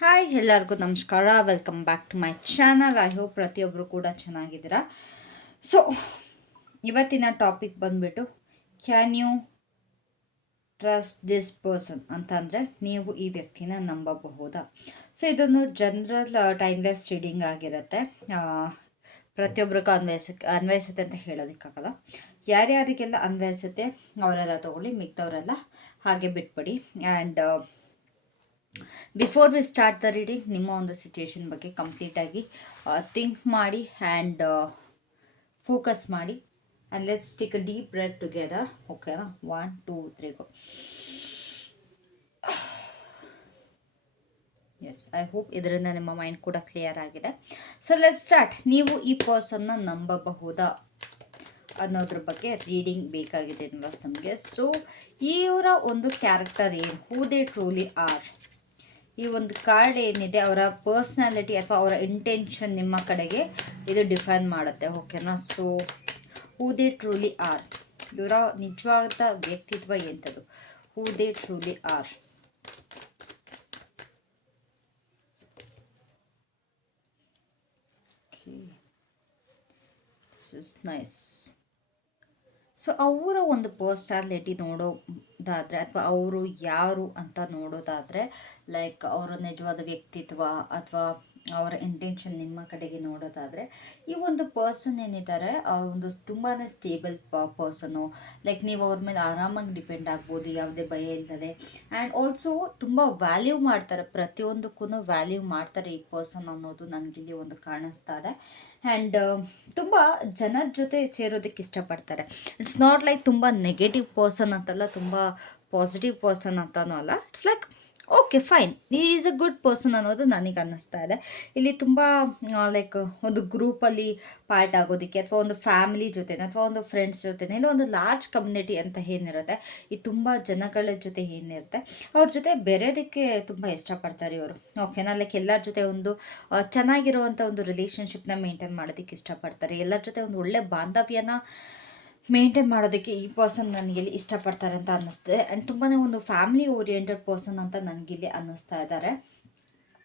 Hi ಎಲ್ಲರಿಗೂ ನಮಸ್ಕಾರ. Welcome back to my channel. I hope ಪ್ರತಿಯೊಬ್ಬರು ಕೂಡ ಚೆನ್ನಾಗಿದ್ದೀರಾ. ಸೊ ಇವತ್ತಿನ ಟಾಪಿಕ್ ಬಂದ್ಬಿಟ್ಟು can you trust this person ಅಂತಂದರೆ ನೀವು ಈ ವ್ಯಕ್ತಿನ ನಂಬಬಹುದಾ. ಸೊ ಇದೊಂದು ಜನರಲ್ ಟೈಮ್ಲೆಸ್ ರೀಡಿಂಗ್ ಆಗಿರುತ್ತೆ. ಪ್ರತಿಯೊಬ್ಬರಿಗೂ ಅನ್ವಯಿಸುತ್ತೆ ಅಂತ ಹೇಳೋದಕ್ಕಾಗಲ್ಲ. ಯಾರ್ಯಾರಿಗೆಲ್ಲ ಅನ್ವಯಿಸುತ್ತೆ ಅವರೆಲ್ಲ ತೊಗೊಳ್ಳಿ, ಮಿಗ್ದವರೆಲ್ಲ ಹಾಗೆ ಬಿಟ್ಬಿಡಿ. And before we start the reading ನಿಮ್ಮ ಒಂದು ಸಿಚುಯೇಷನ್ ಬಗ್ಗೆ ಕಂಪ್ಲೀಟಾಗಿ ಥಿಂಕ್ ಮಾಡಿ ಆ್ಯಂಡ್ ಫೋಕಸ್ ಮಾಡಿ. And let's take a deep breath together. ಓಕೆನಾ? 1 2 3 ಗೋ. ಎಸ್, ಐ ಹೋಪ್ ಇದರಿಂದ ನಿಮ್ಮ ಮೈಂಡ್ ಕೂಡ ಕ್ಲಿಯರ್ ಆಗಿದೆ. So let's start. ನೀವು ಈ ಪರ್ಸನ್ನ ನಂಬಬಹುದಾ ಅನ್ನೋದ್ರ ಬಗ್ಗೆ ರೀಡಿಂಗ್ ಬೇಕಾಗಿದೆ ನಮಗೆ. ಸೊ ಇವರ ಒಂದು ಕ್ಯಾರೆಕ್ಟರ್ ಏನು, ಹೂ ದೇ ಟ್ರೂಲಿ ಆರ್, ಈ ಒಂದು ಕಾರ್ಡ್ ಏನಿದೆ ಅವರ ಪರ್ಸ್ನಾಲಿಟಿ ಅಥವಾ ಅವರ ಇಂಟೆನ್ಷನ್ ನಿಮ್ಮ ಕಡೆಗೆ ಇದು ಡಿಫೈನ್ ಮಾಡುತ್ತೆ. ಓಕೆನಾ? So who they truly are, ಇವರ ನಿಜವಾದ ವ್ಯಕ್ತಿತ್ವ ಎಂಥದ್ದು, who they truly are. Nice. So ಅವರ ಒಂದು ಪರ್ಸ್ನಾಲಿಟಿ ನೋಡೋದಾದರೆ ಅಥವಾ ಅವರು ಯಾರು ಅಂತ ನೋಡೋದಾದರೆ, ಲೈಕ್ ಅವರ ನಿಜವಾದ ವ್ಯಕ್ತಿತ್ವ ಅಥವಾ ಅವರ ಇಂಟೆನ್ಷನ್ ನಿಮ್ಮ ಕಡೆಗೆ ನೋಡೋದಾದರೆ, ಈ ಒಂದು ಪರ್ಸನ್ ಏನಿದ್ದಾರೆ ಒಂದು ತುಂಬಾ ಸ್ಟೇಬಲ್ ಪರ್ಸನು. ಲೈಕ್ ನೀವು ಅವ್ರ ಮೇಲೆ ಆರಾಮಾಗಿ ಡಿಪೆಂಡ್ ಆಗ್ಬೋದು, ಯಾವುದೇ ಭಯ ಇಲ್ದಲೆ. ಆ್ಯಂಡ್ ಆಲ್ಸೋ ತುಂಬ ವ್ಯಾಲ್ಯೂ ಮಾಡ್ತಾರೆ, ಪ್ರತಿಯೊಂದಕ್ಕೂ ವ್ಯಾಲ್ಯೂ ಮಾಡ್ತಾರೆ ಈ ಪರ್ಸನ್ ಅನ್ನೋದು ನನಗಿಲ್ಲಿ ಒಂದು ಕಾಣಿಸ್ತಾ ಇದೆ. ಆ್ಯಂಡ್ ತುಂಬ ಜನದ ಜೊತೆ ಸೇರೋದಕ್ಕೆ ಇಷ್ಟಪಡ್ತಾರೆ. ಇಟ್ಸ್ ನಾಟ್ ಲೈಕ್ ತುಂಬ ನೆಗೆಟಿವ್ ಪರ್ಸನ್ ಅಂತಲ್ಲ, ತುಂಬ ಪಾಸಿಟಿವ್ ಪರ್ಸನ್ ಅಂತನೂ ಅಲ್ಲ. It's like okay fine, is a good person ಅನ್ನೋದು ನನಗೆ ಅನ್ನಿಸ್ತಾ ಇದೆ. ಇಲ್ಲಿ ತುಂಬ ಲೈಕ್ ಒಂದು ಗ್ರೂಪಲ್ಲಿ ಪಾರ್ಟ್ ಆಗೋದಕ್ಕೆ ಅಥವಾ ಒಂದು ಫ್ಯಾಮಿಲಿ ಜೊತೆ ಅಥವಾ ಒಂದು ಫ್ರೆಂಡ್ಸ್ ಜೊತೆ ಇಲ್ಲ ಒಂದು ಲಾರ್ಜ್ ಕಮ್ಯುನಿಟಿ ಅಂತ ಏನಿರುತ್ತೆ, ಈ ತುಂಬ ಜನಗಳ ಜೊತೆ ಏನಿರುತ್ತೆ ಅವ್ರ ಜೊತೆ ಬೆರೆಯೋದಕ್ಕೆ ತುಂಬ ಇಷ್ಟಪಡ್ತಾರೆ ಇವರು. ಓಕೆನಾ? ಲೈಕ್ ಎಲ್ಲರ ಜೊತೆ ಒಂದು ಚೆನ್ನಾಗಿರುವಂಥ ಒಂದು ರಿಲೇಷನ್ಶಿಪ್ನ ಮೇಂಟೈನ್ ಮಾಡೋದಕ್ಕೆ ಇಷ್ಟಪಡ್ತಾರೆ. ಎಲ್ಲರ ಜೊತೆ ಒಂದು ಒಳ್ಳೆ ಬಾಂಧವ್ಯನ ಮೇಂಟೈನ್ ಮಾಡೋದಕ್ಕೆ ಈ ಪರ್ಸನ್ ನನಗಿಲ್ಲಿ ಇಷ್ಟಪಡ್ತಾರೆ ಅಂತ ಅನ್ನಿಸ್ತದೆ. ಆ್ಯಂಡ್ ತುಂಬಾ ಒಂದು ಫ್ಯಾಮಿಲಿ ಓರಿಯೆಂಟೆಡ್ ಪರ್ಸನ್ ಅಂತ ನನಗಿಲ್ಲಿ ಅನ್ನಿಸ್ತಾ ಇದ್ದಾರೆ.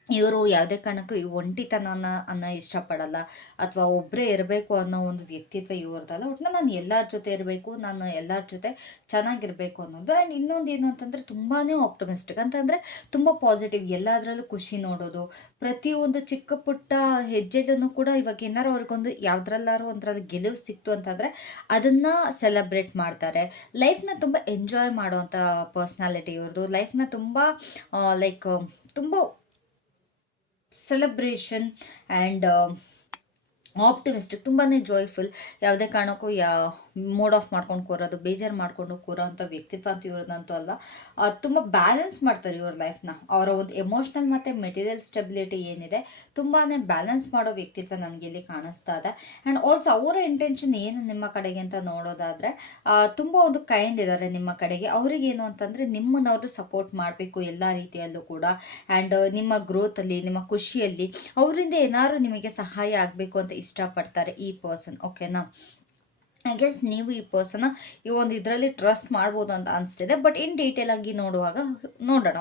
ಇವರು ಯಾವುದೇ ಕಾರಣಕ್ಕೂ ಈ ಒಂಟಿತನನ ಇಷ್ಟಪಡಲ್ಲ ಅಥವಾ ಒಬ್ಬರೇ ಇರಬೇಕು ಅನ್ನೋ ಒಂದು ವ್ಯಕ್ತಿತ್ವ ಇವ್ರದ್ದಲ್ಲ. ಒಟ್ಟಿನಲ್ಲಿ ನಾನು ಎಲ್ಲರ ಜೊತೆ ಇರಬೇಕು, ನಾನು ಎಲ್ಲರ ಜೊತೆ ಚೆನ್ನಾಗಿರಬೇಕು ಅನ್ನೋದು. ಆ್ಯಂಡ್ ಇನ್ನೊಂದು ಏನು ಅಂತಂದರೆ ತುಂಬಾ ಆಪ್ಟಮಿಸ್ಟಿಕ್ ಅಂತಂದರೆ ತುಂಬ ಪಾಸಿಟಿವ್, ಎಲ್ಲದರಲ್ಲೂ ಖುಷಿ ನೋಡೋದು. ಪ್ರತಿಯೊಂದು ಚಿಕ್ಕ ಪುಟ್ಟ ಹೆಜ್ಜೆಲೂ ಕೂಡ ಇವಾಗ ಏನಾರು ಅವ್ರಿಗೊಂದು ಯಾವುದ್ರಲ್ಲಾರು ಒಂದರಲ್ಲಿ ಗೆಲುವು ಸಿಕ್ತು ಅಂತಂದರೆ ಅದನ್ನು ಸೆಲೆಬ್ರೇಟ್ ಮಾಡ್ತಾರೆ. ಲೈಫ್ನ ತುಂಬ ಎಂಜಾಯ್ ಮಾಡೋವಂಥ ಪರ್ಸ್ನಾಲಿಟಿ ಇವ್ರದ್ದು. ಲೈಫ್ನ ತುಂಬ ಲೈಕ್ ತುಂಬ ಸೆಲೆಬ್ರೇಷನ್ ಆ್ಯಂಡ್ ಆಪ್ಟಿಮಿಸ್ಟಿಕ್, ತುಂಬಾ ಜಾಯ್ಫುಲ್. ಯಾವುದೇ ಕಾರಣಕ್ಕೂ ಮೂಡ್ ಆಫ್ ಮಾಡ್ಕೊಂಡು ಕೂರೋದು, ಬೇಜಾರು ಮಾಡಿಕೊಂಡು ಕೂರೋ ಅಂಥ ವ್ಯಕ್ತಿತ್ವ ಅಂತ ಇವ್ರದ್ದಂತೂ ಅಲ್ಲ. ತುಂಬ ಬ್ಯಾಲೆನ್ಸ್ ಮಾಡ್ತಾರೆ ಇವ್ರ ಲೈಫ್ನ. ಅವರ ಒಂದು ಎಮೋಷ್ನಲ್ ಮತ್ತು ಮೆಟೀರಿಯಲ್ ಸ್ಟೆಬಿಲಿಟಿ ಏನಿದೆ ತುಂಬಾ ಬ್ಯಾಲೆನ್ಸ್ ಮಾಡೋ ವ್ಯಕ್ತಿತ್ವ ನನಗೆ ಇಲ್ಲಿ ಕಾಣಿಸ್ತಾ ಇದೆ. ಆ್ಯಂಡ್ ಆಲ್ಸೋ ಅವರ ಇಂಟೆನ್ಷನ್ ಏನು ನಿಮ್ಮ ಕಡೆಗೆ ಅಂತ ನೋಡೋದಾದರೆ ತುಂಬ ಒಂದು ಕೈಂಡ್ ಇದ್ದಾರೆ ನಿಮ್ಮ ಕಡೆಗೆ. ಅವ್ರಿಗೇನು ಅಂತಂದರೆ ನಿಮ್ಮನ್ನವರು ಸಪೋರ್ಟ್ ಮಾಡಬೇಕು ಎಲ್ಲ ರೀತಿಯಲ್ಲೂ ಕೂಡ. ಆ್ಯಂಡ್ ನಿಮ್ಮ ಗ್ರೋತಲ್ಲಿ, ನಿಮ್ಮ ಖುಷಿಯಲ್ಲಿ ಅವರಿಂದ ಏನಾದ್ರು ನಿಮಗೆ ಸಹಾಯ ಆಗಬೇಕು ಅಂತ ಇಷ್ಟಪಡ್ತಾರೆ ಈ ಪರ್ಸನ್. ಓಕೆನಾ? ಐ ಗೆಸ್ ನೀವು ಈ ಪರ್ಸನ್ನ ಈ ಒಂದು ಇದರಲ್ಲಿ ಟ್ರಸ್ಟ್ ಮಾಡ್ಬೋದು ಅಂತ ಅನಿಸ್ತಿದೆ. ಬಟ್ ಇನ್ ಡೀಟೇಲ್ ಆಗಿ ನೋಡೋಣ.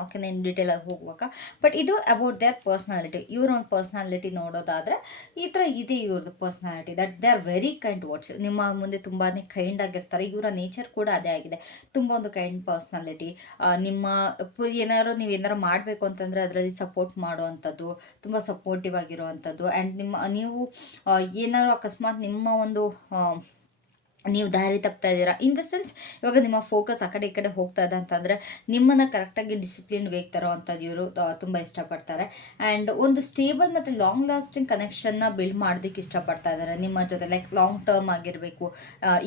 ಓಕೆನಾ? ಇನ್ ಡೀಟೇಲ್ ಆಗಿ ಹೋಗುವಾಗ. ಬಟ್ ಇದು ಅಬೌಟ್ ದೇರ್ ಪರ್ಸ್ನಾಲಿಟಿ. ಇವ್ರ ಒಂದು ಪರ್ಸ್ನಾಲಿಟಿ ನೋಡೋದಾದರೆ ಈ ಥರ ಇದೆ ಇವ್ರದ್ದು personality, that they are very kind words. ನಿಮ್ಮ ಮುಂದೆ ತುಂಬಾ ಕೈಂಡ್ ಆಗಿರ್ತಾರೆ. ಇವರ ನೇಚರ್ ಕೂಡ ಅದೇ ಆಗಿದೆ, ತುಂಬ ಒಂದು ಕೈಂಡ್ ಪರ್ಸ್ನಾಲಿಟಿ. ನಿಮ್ಮ ನೀವೇನಾರು ಮಾಡಬೇಕು ಅಂತಂದರೆ ಅದರಲ್ಲಿ ಸಪೋರ್ಟ್ ಮಾಡುವಂಥದ್ದು, ತುಂಬ ಸಪೋರ್ಟಿವ್ ಆಗಿರುವಂಥದ್ದು. ಆ್ಯಂಡ್ ನೀವು ಏನಾದ್ರು ಅಕಸ್ಮಾತ್ ನಿಮ್ಮ ಒಂದು ನೀವು ದಾರಿ ತಪ್ತಾ ಇದ್ದೀರಾ ಇನ್ ದ ಸೆನ್ಸ್, ಇವಾಗ ನಿಮ್ಮ ಫೋಕಸ್ ಆ ಕಡೆ ಈ ಕಡೆ ಹೋಗ್ತಾ ಇದೆ ಅಂತಂದರೆ ನಿಮ್ಮನ್ನು ಕರೆಕ್ಟಾಗಿ ಡಿಸಿಪ್ಲಿನ್ ವೇಗ್ ತರೋ ಅಂಥದ್ದು ಇವರು ತುಂಬ ಇಷ್ಟಪಡ್ತಾರೆ. ಆ್ಯಂಡ್ ಒಂದು ಸ್ಟೇಬಲ್ ಮತ್ತು ಲಾಂಗ್ ಲಾಸ್ಟಿಂಗ್ ಕನೆಕ್ಷನ್ನ ಬಿಲ್ಡ್ ಮಾಡೋದಕ್ಕೆ ಇಷ್ಟಪಡ್ತಾ ಇದ್ದಾರೆ ನಿಮ್ಮ ಜೊತೆ. ಲೈಕ್ ಲಾಂಗ್ ಟರ್ಮ್ ಆಗಿರಬೇಕು.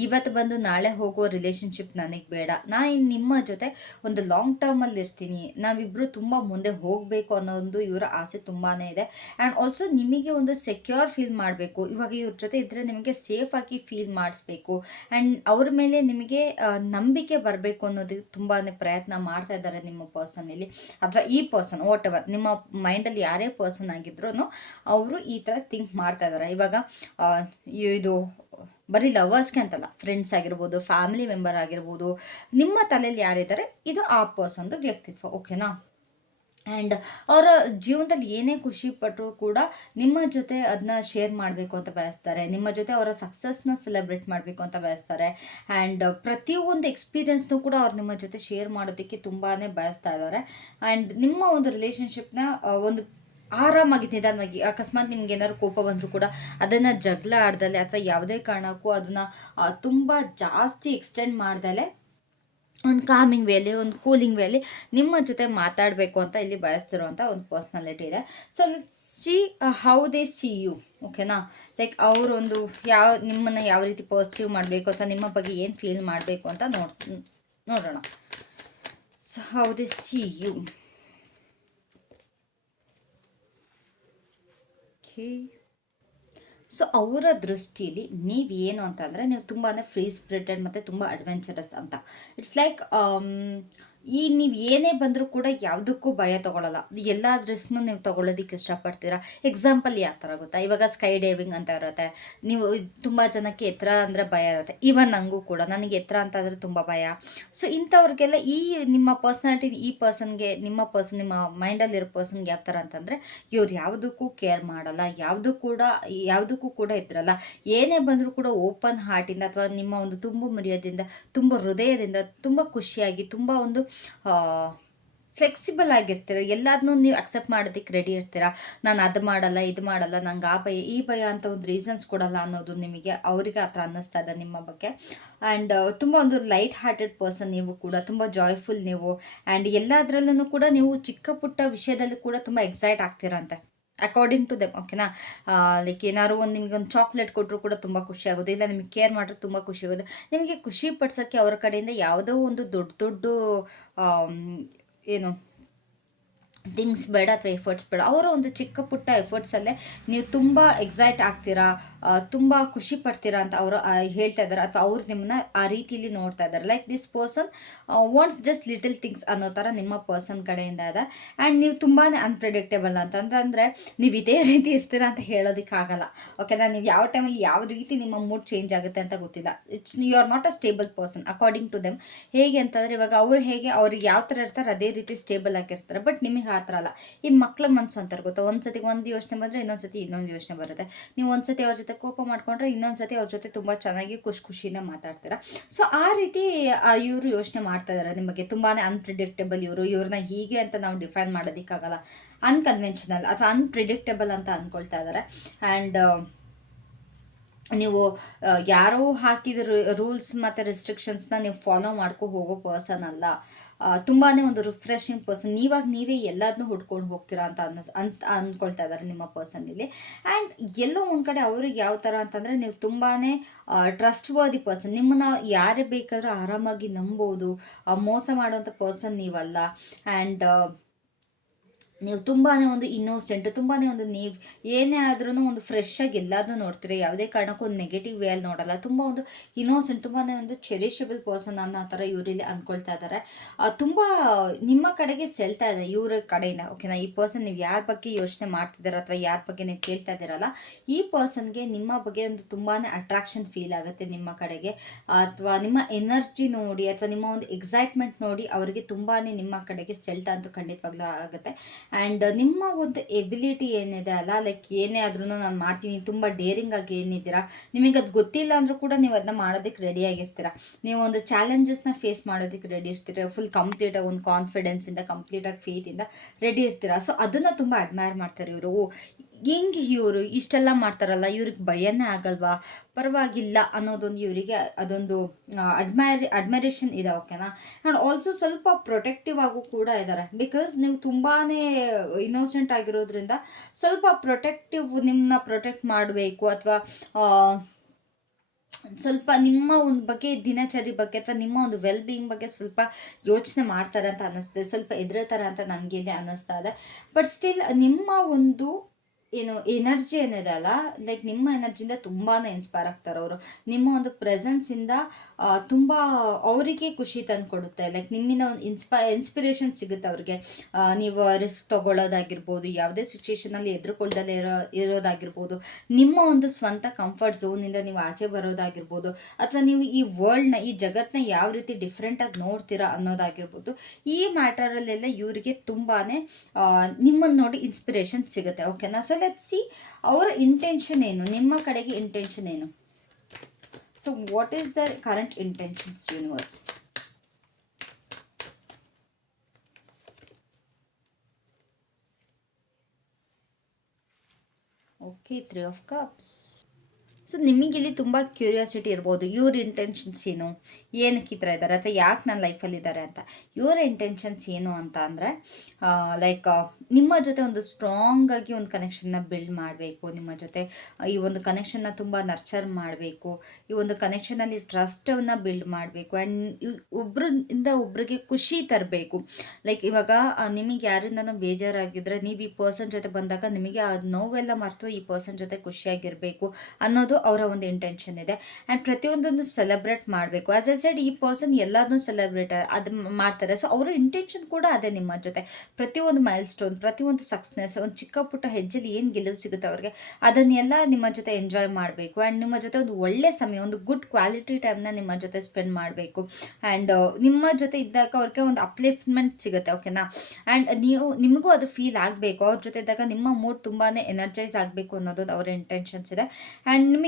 ಇವತ್ತು ಬಂದು ನಾಳೆ ಹೋಗೋ ರಿಲೇಷನ್ಶಿಪ್ ನನಗೆ ಬೇಡ, ನಾನು ನಿಮ್ಮ ಜೊತೆ ಒಂದು ಲಾಂಗ್ ಟರ್ಮಲ್ಲಿ ಇರ್ತೀನಿ, ನಾವಿಬ್ಬರು ತುಂಬ ಮುಂದೆ ಹೋಗಬೇಕು ಅನ್ನೋ ಒಂದು ಇವರ ಆಸೆ ತುಂಬಾ ಇದೆ. ಆ್ಯಂಡ್ ಆಲ್ಸೋ ನಿಮಗೆ ಒಂದು ಸೆಕ್ಯೂರ್ ಫೀಲ್ ಮಾಡಬೇಕು. ಇವಾಗ ಇವ್ರ ಜೊತೆ ಇದ್ದರೆ ನಿಮಗೆ ಸೇಫ್ ಆಗಿ ಫೀಲ್ ಮಾಡಿಸ್ಬೇಕು. ಆ್ಯಂಡ್ ಅವ್ರ ಮೇಲೆ ನಿಮಗೆ ನಂಬಿಕೆ ಬರಬೇಕು ಅನ್ನೋದಕ್ಕೆ ತುಂಬಾ ಪ್ರಯತ್ನ ಮಾಡ್ತಾ ಇದ್ದಾರೆ ನಿಮ್ಮ ಪರ್ಸನಲ್ಲಿ, ಅಥವಾ ಈ ಪರ್ಸನ್ ವಾಟ್ ಎವರ್ ನಿಮ್ಮ ಮೈಂಡಲ್ಲಿ ಯಾರೇ ಪರ್ಸನ್ ಆಗಿದ್ರೂ ಅವರು ಈ ಥರ ಥಿಂಕ್ ಮಾಡ್ತಾ ಇದ್ದಾರೆ. ಇವಾಗ ಇದು ಬರೀ ಲವರ್ಸ್ಗೆ ಅಂತಲ್ಲ, ಫ್ರೆಂಡ್ಸ್ ಆಗಿರ್ಬೋದು, ಫ್ಯಾಮಿಲಿ ಮೆಂಬರ್ ಆಗಿರ್ಬೋದು, ನಿಮ್ಮ ತಲೆಯಲ್ಲಿ ಯಾರಿದ್ದಾರೆ ಇದು ಆ ಪರ್ಸನ್ದು ವ್ಯಕ್ತಿತ್ವ. ಓಕೆನಾ? ಆ್ಯಂಡ್ ಅವರ ಜೀವನದಲ್ಲಿ ಏನೇ ಖುಷಿ ಪಟ್ಟರೂ ಕೂಡ ನಿಮ್ಮ ಜೊತೆ ಅದನ್ನ ಶೇರ್ ಮಾಡಬೇಕು ಅಂತ ಬಯಸ್ತಾರೆ, ನಿಮ್ಮ ಜೊತೆ ಅವರ ಸಕ್ಸಸ್ನ ಸೆಲೆಬ್ರೇಟ್ ಮಾಡಬೇಕು ಅಂತ ಬಯಸ್ತಾರೆ. ಆ್ಯಂಡ್ ಪ್ರತಿಯೊಂದು ಎಕ್ಸ್ಪೀರಿಯನ್ಸ್ನೂ ಕೂಡ ಅವ್ರು ನಿಮ್ಮ ಜೊತೆ ಶೇರ್ ಮಾಡೋದಕ್ಕೆ ತುಂಬಾ ಬಯಸ್ತಾ ಇದ್ದಾರೆ. ಆ್ಯಂಡ್ ನಿಮ್ಮ ಒಂದು ರಿಲೇಷನ್ಶಿಪ್ನ ಒಂದು ಆರಾಮಾಗಿ ನಿಧಾನವಾಗಿ, ಅಕಸ್ಮಾತ್ ನಿಮ್ಗೆ ಏನಾದ್ರು ಕೋಪ ಬಂದರೂ ಕೂಡ ಅದನ್ನು ಜಗಳ ಆಡ್ದಲೆ ಅಥವಾ ಯಾವುದೇ ಕಾರಣಕ್ಕೂ ಅದನ್ನು ತುಂಬ ಜಾಸ್ತಿ ಎಕ್ಸ್ಟೆಂಡ್ ಮಾಡ್ದಲೆ ಒಂದು ಕಾಮಿಂಗ್ ವೇಲಿ, ಒಂದು ಕೂಲಿಂಗ್ ವೇಲಿ ನಿಮ್ಮ ಜೊತೆ ಮಾತಾಡಬೇಕು ಅಂತ ಇಲ್ಲಿ ಬಯಸ್ತಿರುವಂಥ ಒಂದು ಪರ್ಸ್ನಾಲಿಟಿ ಇದೆ. So see how they see you, ಓಕೆನಾ. ಲೈಕ್ ಅವರೊಂದು ನಿಮ್ಮನ್ನು ಯಾವ ರೀತಿ ಪರ್ಸೀವ್ ಮಾಡಬೇಕು ಅಥವಾ ನಿಮ್ಮ ಬಗ್ಗೆ ಏನು ಫೀಲ್ ಮಾಡಬೇಕು ಅಂತ ನೋಡೋಣ. So how they see you. Okay, so ಅವರ ದೃಷ್ಟಿಯಲ್ಲಿ ನೀವೇನು ಅಂತಂದರೆ ನೀವು ತುಂಬಾ ಫ್ರೀ ಸ್ಪಿರಿಟೆಡ್ ಮತ್ತು ತುಂಬ ಅಡ್ವೆಂಚರಸ್ ಅಂತ. ಇಟ್ಸ್ ಲೈಕ್ ನೀವು ಏನೇ ಬಂದರೂ ಕೂಡ ಯಾವುದಕ್ಕೂ ಭಯ ತೊಗೊಳ್ಳಲ್ಲ, ಎಲ್ಲ ರಿಸ್ಕ್ನು ನೀವು ತೊಗೊಳ್ಳೋದಕ್ಕೆ ಇಷ್ಟಪಡ್ತೀರಾ. ಎಕ್ಸಾಂಪಲ್ ಯಾವ ಥರ ಗೊತ್ತಾ, ಇವಾಗ ಸ್ಕೈ ಡೈವಿಂಗ್ ಅಂತ ಇರುತ್ತೆ. ನೀವು ತುಂಬ ಜನಕ್ಕೆ ಎತ್ತರ ಅಂದರೆ ಭಯ ಇರುತ್ತೆ, ಈವನ್ ನನಗೂ ಕೂಡ, ನನಗೆ ಎತ್ತರ ಅಂತ ಅಂದರೆ ತುಂಬ ಭಯ. ಸೊ ಇಂಥವ್ರಿಗೆಲ್ಲ ಈ ನಿಮ್ಮ ಪರ್ಸ್ನಾಲಿಟಿ, ಈ ಪರ್ಸನ್ಗೆ ನಿಮ್ಮ ಮೈಂಡಲ್ಲಿರೋ ಪರ್ಸನ್ಗೆ ಯಾವ ಥರ ಅಂತಂದರೆ ಇವ್ರು ಯಾವುದಕ್ಕೂ ಕೇರ್ ಮಾಡಲ್ಲ, ಯಾವುದಕ್ಕೂ ಕೂಡ ಇದ್ರಲ್ಲ. ಏನೇ ಬಂದರೂ ಕೂಡ ಓಪನ್ ಹಾರ್ಟಿಂದ ಅಥವಾ ನಿಮ್ಮ ಒಂದು ತುಂಬು ಮರ್ಯಾದೆಯಿಂದ, ತುಂಬ ಹೃದಯದಿಂದ, ತುಂಬ ಖುಷಿಯಾಗಿ, ತುಂಬ ಒಂದು ಫ್ಲೆಕ್ಸಿಬಲ್ ಆಗಿರ್ತೀರ. ಎಲ್ಲದನ್ನೂ ನೀವು ಅಕ್ಸೆಪ್ಟ್ ಮಾಡೋದಕ್ಕೆ ರೆಡಿ ಇರ್ತೀರ. ನಾನು ಅದು ಮಾಡಲ್ಲ, ಇದು ಮಾಡಲ್ಲ, ನಂಗೆ ಆ ಭಯ, ಈ ಭಯ ಅಂತ ಒಂದು ರೀಸನ್ಸ್ ಕೊಡಲ್ಲ ಅನ್ನೋದು ನಿಮಗೆ, ಅವರಿಗೆ ಆ ಥರ ಅನ್ನಿಸ್ತಾ ಇದೆ ನಿಮ್ಮ ಬಗ್ಗೆ. ಆ್ಯಂಡ್ ತುಂಬ ಒಂದು ಲೈಟ್ ಹಾರ್ಟೆಡ್ ಪರ್ಸನ್ ನೀವು ಕೂಡ, ತುಂಬ ಜಾಯ್ಫುಲ್ ನೀವು. ಆ್ಯಂಡ್ ಎಲ್ಲದರಲ್ಲೂ ಕೂಡ ನೀವು ಚಿಕ್ಕ ಪುಟ್ಟ ವಿಷಯದಲ್ಲೂ ಕೂಡ ತುಂಬ ಎಕ್ಸೈಟ್ ಆಗ್ತೀರಂತೆ, ಅಕಾರ್ಡಿಂಗ್ ಟು ದೆಮ್, ಓಕೆನಾ. ಲೈಕ್ ಏನಾದ್ರು ಒಂದು ನಿಮಗೊಂದು ಚಾಕ್ಲೇಟ್ ಕೊಟ್ಟರು ಕೂಡ ತುಂಬ ಖುಷಿ ಆಗೋದು, ಇಲ್ಲ ನಿಮಗೆ ಕೇರ್ ಮಾಡಿದ್ರೆ ತುಂಬ ಖುಷಿ ಆಗೋದು. ನಿಮಗೆ ಖುಷಿ ಪಡ್ಸೋಕ್ಕೆ ಅವರ ಕಡೆಯಿಂದ ಯಾವುದೋ ಒಂದು ದೊಡ್ಡ ಏನು ಥಿಂಗ್ಸ್ ಬೇಡ ಅಥವಾ ಎಫರ್ಟ್ಸ್ ಬೇಡ, ಅವರ ಒಂದು ಚಿಕ್ಕ ಪುಟ್ಟ ಎಫರ್ಟ್ಸಲ್ಲೇ ನೀವು ತುಂಬ ಎಕ್ಸೈಟ್ ಆಗ್ತೀರಾ, ತುಂಬ ಖುಷಿ ಪಡ್ತೀರಾ ಅಂತ ಅವರು ಹೇಳ್ತಾ ಇದ್ದಾರೆ, ಅಥವಾ ಅವ್ರು ನಿಮ್ಮನ್ನ ಆ ರೀತಿಯಲ್ಲಿ ನೋಡ್ತಾ ಇದ್ದಾರೆ. Like this person wants just little things ಅನ್ನೋ ಥರ ನಿಮ್ಮ ಪರ್ಸನ್ ಕಡೆಯಿಂದ ಇದೆ. ಆ್ಯಂಡ್ ನೀವು ತುಂಬಾ ಅನ್ಪ್ರಿಡಿಕ್ಟೇಬಲ್ ಅಂತಂದರೆ ನೀವು ಇದೇ ರೀತಿ ಇರ್ತೀರಾ ಅಂತ ಹೇಳೋದಕ್ಕಾಗಲ್ಲ, ಓಕೆನಾ. ನೀವು ಯಾವ ಟೈಮಲ್ಲಿ ಯಾವ ರೀತಿ ನಿಮ್ಮ ಮೂಡ್ ಚೇಂಜ್ ಆಗುತ್ತೆ ಅಂತ ಗೊತ್ತಿಲ್ಲ. You are not a stable person according to them. ಹೇಗೆ ಅಂತಂದರೆ ಇವಾಗ ಅವ್ರಿಗೆ ಯಾವ ಥರ ಇರ್ತಾರೆ ಅದೇ ರೀತಿ ಸ್ಟೇಬಲ್ ಆಗಿರ್ತಾರೆ. ಬಟ್ ನಿಮಗೆ ಆ ಥರ ಅಲ್ಲ. ಈ ಮಕ್ಕಳ ಮನಸ್ಸು ಅಂತಾರೆ ಗೊತ್ತಾ, ಒಂದ್ಸತಿ ಒಂದು ಯೋಚನೆ ಬಂದರೆ ಇನ್ನೊಂದ್ಸತಿ ಇನ್ನೊಂದು ಯೋಚನೆ ಬರುತ್ತೆ. ನೀವು ಒಂದ್ಸತಿ ಅವ್ರ ಜೊತೆ ಕೋಪ ಮಾಡ್ಕೊಂಡ್ರೆ ಇನ್ನೊಂದ್ಸತಿ ಅವ್ರ ಜೊತೆ ತುಂಬ ಚೆನ್ನಾಗಿ ಖುಷಿಯಿಂದ ಮಾತಾಡ್ತೀರಾ. ಸೊ ಆ ರೀತಿ ಇವರು ಯೋಚನೆ ಮಾಡ್ತಾ ಇದ್ದಾರೆ ನಿಮಗೆ. ತುಂಬಾ ಅನ್ಪ್ರಿಡಿಕ್ಟೇಬಲ್ ಇವ್ರನ್ನ ಹೀಗೆ ಅಂತ ನಾವು ಡಿಫೈನ್ ಮಾಡೋದಕ್ಕಾಗಲ್ಲ. ಅನ್ಕನ್ವೆನ್ಷನಲ್ ಅಥವಾ ಅನ್ಪ್ರಿಡಿಕ್ಟೇಬಲ್ ಅಂತ ಅಂದ್ಕೊಳ್ತಾ ಇದ್ದಾರೆ. ಆ್ಯಂಡ್ ನೀವು ಯಾರೋ ಹಾಕಿದ ರೂಲ್ಸ್ ಮತ್ತು ರೆಸ್ಟ್ರಿಕ್ಷನ್ಸ್ನ ನೀವು ಫಾಲೋ ಹೋಗೋ ಪರ್ಸನ್ ಅಲ್ಲ. ತುಂಬಾ ಒಂದು ರಿಫ್ರೆಶಿಂಗ್ ಪರ್ಸನ್. ನೀವೇ ಎಲ್ಲದನ್ನೂ ಹುಡ್ಕೊಂಡು ಹೋಗ್ತೀರಾ ಅಂತ ಅಂದ್ಕೊಳ್ತಾ ಇದ್ದಾರೆ ನಿಮ್ಮ ಪರ್ಸನಲ್ಲಿ. ಆ್ಯಂಡ್ ಎಲ್ಲೋ ಒಂದು ಕಡೆ ಅವ್ರಿಗೆ ಯಾವ ಥರ ಅಂತಂದರೆ ನೀವು ತುಂಬಾ ಟ್ರಸ್ಟ್ ವರ್ದಿ ಪರ್ಸನ್. ನಿಮ್ಮನ್ನ ಯಾರೇ ಬೇಕಾದರೂ ಆರಾಮಾಗಿ ನಂಬೋದು, ಮೋಸ ಮಾಡೋವಂಥ ಪರ್ಸನ್ ನೀವಲ್ಲ. ಆ್ಯಂಡ್ ನೀವು ತುಂಬಾ ಒಂದು ಇನ್ನೋಸೆಂಟ್, ತುಂಬಾ ಒಂದು ನೀವು ಏನೇ ಆದ್ರೂ ಒಂದು ಫ್ರೆಶ್ ಆಗಿ ಎಲ್ಲದನ್ನೂ ನೋಡ್ತೀರಿ, ಯಾವುದೇ ಕಾರಣಕ್ಕೂ ಒಂದು ನೆಗೆಟಿವ್ ವೇಯಲ್ಲಿ ನೋಡಲ್ಲ. ತುಂಬ ಒಂದು ಇನ್ನೋಸೆಂಟ್, ತುಂಬಾ ಒಂದು ಚೆರಿಷಬಲ್ ಪರ್ಸನ್ ಅನ್ನೋ ಥರ ಇವರಲ್ಲಿ ಅಂದ್ಕೊಳ್ತಾ ಇದ್ದಾರೆ. ತುಂಬ ನಿಮ್ಮ ಕಡೆಗೆ ಸೆಳ್ತಾ ಇದೆ ಇವ್ರ ಕಡೆಯಿಂದ, ಓಕೆನಾ. ಈ ಪರ್ಸನ್ ನೀವು ಯಾರ ಬಗ್ಗೆ ಯೋಚನೆ ಮಾಡ್ತಿದ್ದೀರ ಅಥವಾ ಯಾರ ಬಗ್ಗೆ ನೀವು ಕೇಳ್ತಾ ಇದ್ದೀರಲ್ಲ, ಈ ಪರ್ಸನ್ಗೆ ನಿಮ್ಮ ಬಗ್ಗೆ ಒಂದು ತುಂಬಾ ಅಟ್ರಾಕ್ಷನ್ ಫೀಲ್ ಆಗುತ್ತೆ ನಿಮ್ಮ ಕಡೆಗೆ, ಅಥವಾ ನಿಮ್ಮ ಎನರ್ಜಿ ನೋಡಿ ಅಥವಾ ನಿಮ್ಮ ಒಂದು ಎಕ್ಸೈಟ್ಮೆಂಟ್ ನೋಡಿ ಅವರಿಗೆ ತುಂಬಾ ನಿಮ್ಮ ಕಡೆಗೆ ಸೆಳ್ತಾ ಅಂತೂ ಖಂಡಿತವಾಗ್ಲೂ ಆಗುತ್ತೆ. ಆ್ಯಂಡ್ ನಿಮ್ಮ ಒಂದು ಎಬಿಲಿಟಿ ಏನಿದೆ ಅಲ್ಲ, ಲೈಕ್ ಏನೇ ಆದ್ರೂ ನಾನು ಮಾಡ್ತೀನಿ, ತುಂಬ ಡೇರಿಂಗ್ ಆಗಿ ಏನಿದ್ದೀರಾ, ನಿಮಗೆ ಅದು ಗೊತ್ತಿಲ್ಲ ಅಂದರೂ ಕೂಡ ನೀವು ಅದನ್ನ ಮಾಡೋದಕ್ಕೆ ರೆಡಿ ಆಗಿರ್ತೀರ. ನೀವು ಒಂದು ಚಾಲೆಂಜಸ್ನ ಫೇಸ್ ಮಾಡೋದಕ್ಕೆ ರೆಡಿ ಇರ್ತೀರ. ಫುಲ್ ಕಂಪ್ಲೀಟಾಗಿ ಒಂದು ಕಾನ್ಫಿಡೆನ್ಸಿಂದ, ಕಂಪ್ಲೀಟಾಗಿ ಫೇತಿಂದ ರೆಡಿ ಇರ್ತೀರ. ಸೊ ಅದನ್ನು ತುಂಬ ಅಡ್ಮೈರ್ ಮಾಡ್ತಾರೆ ಇವರು. ಹೆಂಗೆ ಇವರು ಇಷ್ಟೆಲ್ಲ ಮಾಡ್ತಾರಲ್ಲ, ಇವ್ರಿಗೆ ಭಯನೇ ಆಗಲ್ವಾ, ಪರವಾಗಿಲ್ಲ ಅನ್ನೋದೊಂದು ಇವರಿಗೆ ಅದೊಂದು ಅಡ್ಮೈರೇಷನ್ ಇದೆ, ಓಕೆನಾ. ಆ್ಯಂಡ್ ಆಲ್ಸೋ ಸ್ವಲ್ಪ ಪ್ರೊಟೆಕ್ಟಿವ್ ಆಗು ಕೂಡ ಇದ್ದಾರೆ. ಬಿಕಾಸ್ ನೀವು ತುಂಬಾ ಇನ್ನೋಸೆಂಟ್ ಆಗಿರೋದ್ರಿಂದ ಸ್ವಲ್ಪ ನಿಮ್ಮನ್ನ ಪ್ರೊಟೆಕ್ಟ್ ಮಾಡಬೇಕು, ಅಥವಾ ಸ್ವಲ್ಪ ನಿಮ್ಮ ಒಂದು ಬಗ್ಗೆ, ದಿನಚರಿ ಬಗ್ಗೆ ಅಥವಾ ನಿಮ್ಮ ಒಂದು ವೆಲ್ ಬೀಯಿಂಗ್ ಬಗ್ಗೆ ಸ್ವಲ್ಪ ಯೋಚನೆ ಮಾಡ್ತಾರೆ ಅಂತ ಅನ್ನಿಸ್ತದೆ. ಸ್ವಲ್ಪ ಎದುರ್ತಾರೆ ಅಂತ ನನಗೇನೆ ಅನ್ನಿಸ್ತಾ ಇದೆ. ಬಟ್ ಸ್ಟಿಲ್ ನಿಮ್ಮ ಒಂದು ಏನು ಎನರ್ಜಿ ಏನಿದೆಯಲ್ಲ, ಲೈಕ್ ನಿಮ್ಮ ಎನರ್ಜಿಯಿಂದ ತುಂಬಾ ಇನ್ಸ್ಪೈರ್ ಆಗ್ತಾರೆ ಅವರು. ನಿಮ್ಮ ಒಂದು ಪ್ರೆಸೆನ್ಸಿಂದ ತುಂಬ ಅವರಿಗೆ ಖುಷಿ ತಂದು ಕೊಡುತ್ತೆ. ಲೈಕ್ ನಿಮ್ಮಿಂದ ಒಂದು ಇನ್ಸ್ಪಿರೇಷನ್ ಸಿಗುತ್ತೆ ಅವ್ರಿಗೆ. ನೀವು ರಿಸ್ಕ್ ತಗೊಳ್ಳೋದಾಗಿರ್ಬೋದು, ಯಾವುದೇ ಸಿಚುವೇಶನಲ್ಲಿ ಎದುರುಕೊಳ್ದಲ್ಲೇ ಇರೋದಾಗಿರ್ಬೋದು, ನಿಮ್ಮ ಒಂದು ಸ್ವಂತ ಕಂಫರ್ಟ್ ಝೋನಿಂದ ನೀವು ಆಚೆ ಬರೋದಾಗಿರ್ಬೋದು, ಅಥವಾ ನೀವು ಈ ವರ್ಲ್ಡ್ನ, ಈ ಜಗತ್ತನ್ನ ಯಾವ ರೀತಿ ಡಿಫ್ರೆಂಟಾಗಿ ನೋಡ್ತೀರಾ ಅನ್ನೋದಾಗಿರ್ಬೋದು, ಈ ಮ್ಯಾಟರಲ್ಲೆಲ್ಲ ಇವರಿಗೆ ತುಂಬಾ ನಿಮ್ಮನ್ನು ನೋಡಿ ಇನ್ಸ್ಪಿರೇಷನ್ ಸಿಗುತ್ತೆ. ಓಕೆನಾ? ಸೊ ಲೆಟ್ಸ್ ಸಿ ಅವರ ಇಂಟೆನ್ಷನ್ ಏನು, ನಿಮ್ಮ ಕಡೆಗೆ ಇಂಟೆನ್ಷನ್ ಏನು. So what is the current intentions universe? Okay, 3 of cups. So ನಿಮಗಿಲ್ಲಿ ತುಂಬ ಕ್ಯೂರಿಯಾಸಿಟಿ ಇರ್ಬೋದು, ಇವ್ರ ಇಂಟೆನ್ಷನ್ಸ್ ಏನು, ಏನಕ್ಕೆ ಈ ಥರ ಇದ್ದಾರೆ, ಅಥವಾ ಯಾಕೆ ನನ್ನ ಲೈಫಲ್ಲಿ ಇದ್ದಾರೆ ಅಂತ. ಇವರ ಇಂಟೆನ್ಷನ್ಸ್ ಏನು ಅಂತ ಅಂದರೆ, ಲೈಕ್ ನಿಮ್ಮ ಜೊತೆ ಒಂದು ಸ್ಟ್ರಾಂಗಾಗಿ ಒಂದು ಕನೆಕ್ಷನ್ನ ಬಿಲ್ಡ್ ಮಾಡಬೇಕು. ನಿಮ್ಮ ಜೊತೆ ಈ ಒಂದು ಕನೆಕ್ಷನ್ನ ತುಂಬ ನರ್ಚರ್ ಮಾಡಬೇಕು. ಈ ಒಂದು ಕನೆಕ್ಷನಲ್ಲಿ ಟ್ರಸ್ಟನ್ನು ಬಿಲ್ಡ್ ಮಾಡಬೇಕು. ಆ್ಯಂಡ್ ಒಬ್ಬರಿಂದ ಒಬ್ರಿಗೆ ಖುಷಿ ತರಬೇಕು. ಲೈಕ್ ಇವಾಗ ನಿಮಗೆ ಯಾರಿಂದನೂ ಬೇಜಾರಾಗಿದ್ದರೆ, ನೀವು ಈ ಪರ್ಸನ್ ಜೊತೆ ಬಂದಾಗ ನಿಮಗೆ ಆ ನೋವೆಲ್ಲ ಮರೆತು ಈ ಪರ್ಸನ್ ಜೊತೆ ಖುಷಿಯಾಗಿರಬೇಕು ಅನ್ನೋದು ಅವರ ಒಂದು ಇಂಟೆನ್ಷನ್ ಇದೆ. ಆ್ಯಂಡ್ ಪ್ರತಿಯೊಂದನ್ನು ಸೆಲೆಬ್ರೇಟ್ ಮಾಡಬೇಕು. ಆಸ್ ಎ ಸೈಡ್, ಈ ಪರ್ಸನ್ ಎಲ್ಲದನ್ನೂ ಸೆಲೆಬ್ರೇಟ್ ಅದು ಮಾಡ್ತಾರೆ. ಸೊ ಅವರ ಇಂಟೆನ್ಷನ್ ಕೂಡ ಅದೇ. ನಿಮ್ಮ ಜೊತೆ ಪ್ರತಿಯೊಂದು ಮೈಲ್ ಸ್ಟೋನ್, ಪ್ರತಿಯೊಂದು ಸಕ್ಸಸ್ನೆಸ್, ಒಂದು ಚಿಕ್ಕ ಪುಟ್ಟ ಹೆಜ್ಜೆಲಿ ಏನು ಗೆಲುವು ಸಿಗುತ್ತೆ ಅವ್ರಿಗೆ, ಅದನ್ನೆಲ್ಲ ನಿಮ್ಮ ಜೊತೆ ಎಂಜಾಯ್ ಮಾಡಬೇಕು. ಆ್ಯಂಡ್ ನಿಮ್ಮ ಜೊತೆ ಒಂದು ಒಳ್ಳೆ ಸಮಯ, ಒಂದು ಗುಡ್ ಕ್ವಾಲಿಟಿ ಟೈಮ್ನ ನಿಮ್ಮ ಜೊತೆ ಸ್ಪೆಂಡ್ ಮಾಡಬೇಕು. ಆ್ಯಂಡ್ ನಿಮ್ಮ ಜೊತೆ ಇದ್ದಾಗ ಅವ್ರಿಗೆ ಒಂದು ಅಪ್ಲಿಫ್ಟ್ಮೆಂಟ್ ಸಿಗುತ್ತೆ. ಓಕೆನಾ? ಆ್ಯಂಡ್ ನಿಮಗೂ ಅದು ಫೀಲ್ ಆಗಬೇಕು. ಅವ್ರ ಜೊತೆ ಇದ್ದಾಗ ನಿಮ್ಮ ಮೂಡ್ ತುಂಬಾ ಎನರ್ಜೈಸ್ ಆಗಬೇಕು ಅನ್ನೋದು ಅವರ ಇಂಟೆನ್ಷನ್ಸ್ ಇದೆ. ಆ್ಯಂಡ್ ನಿಮಗೆ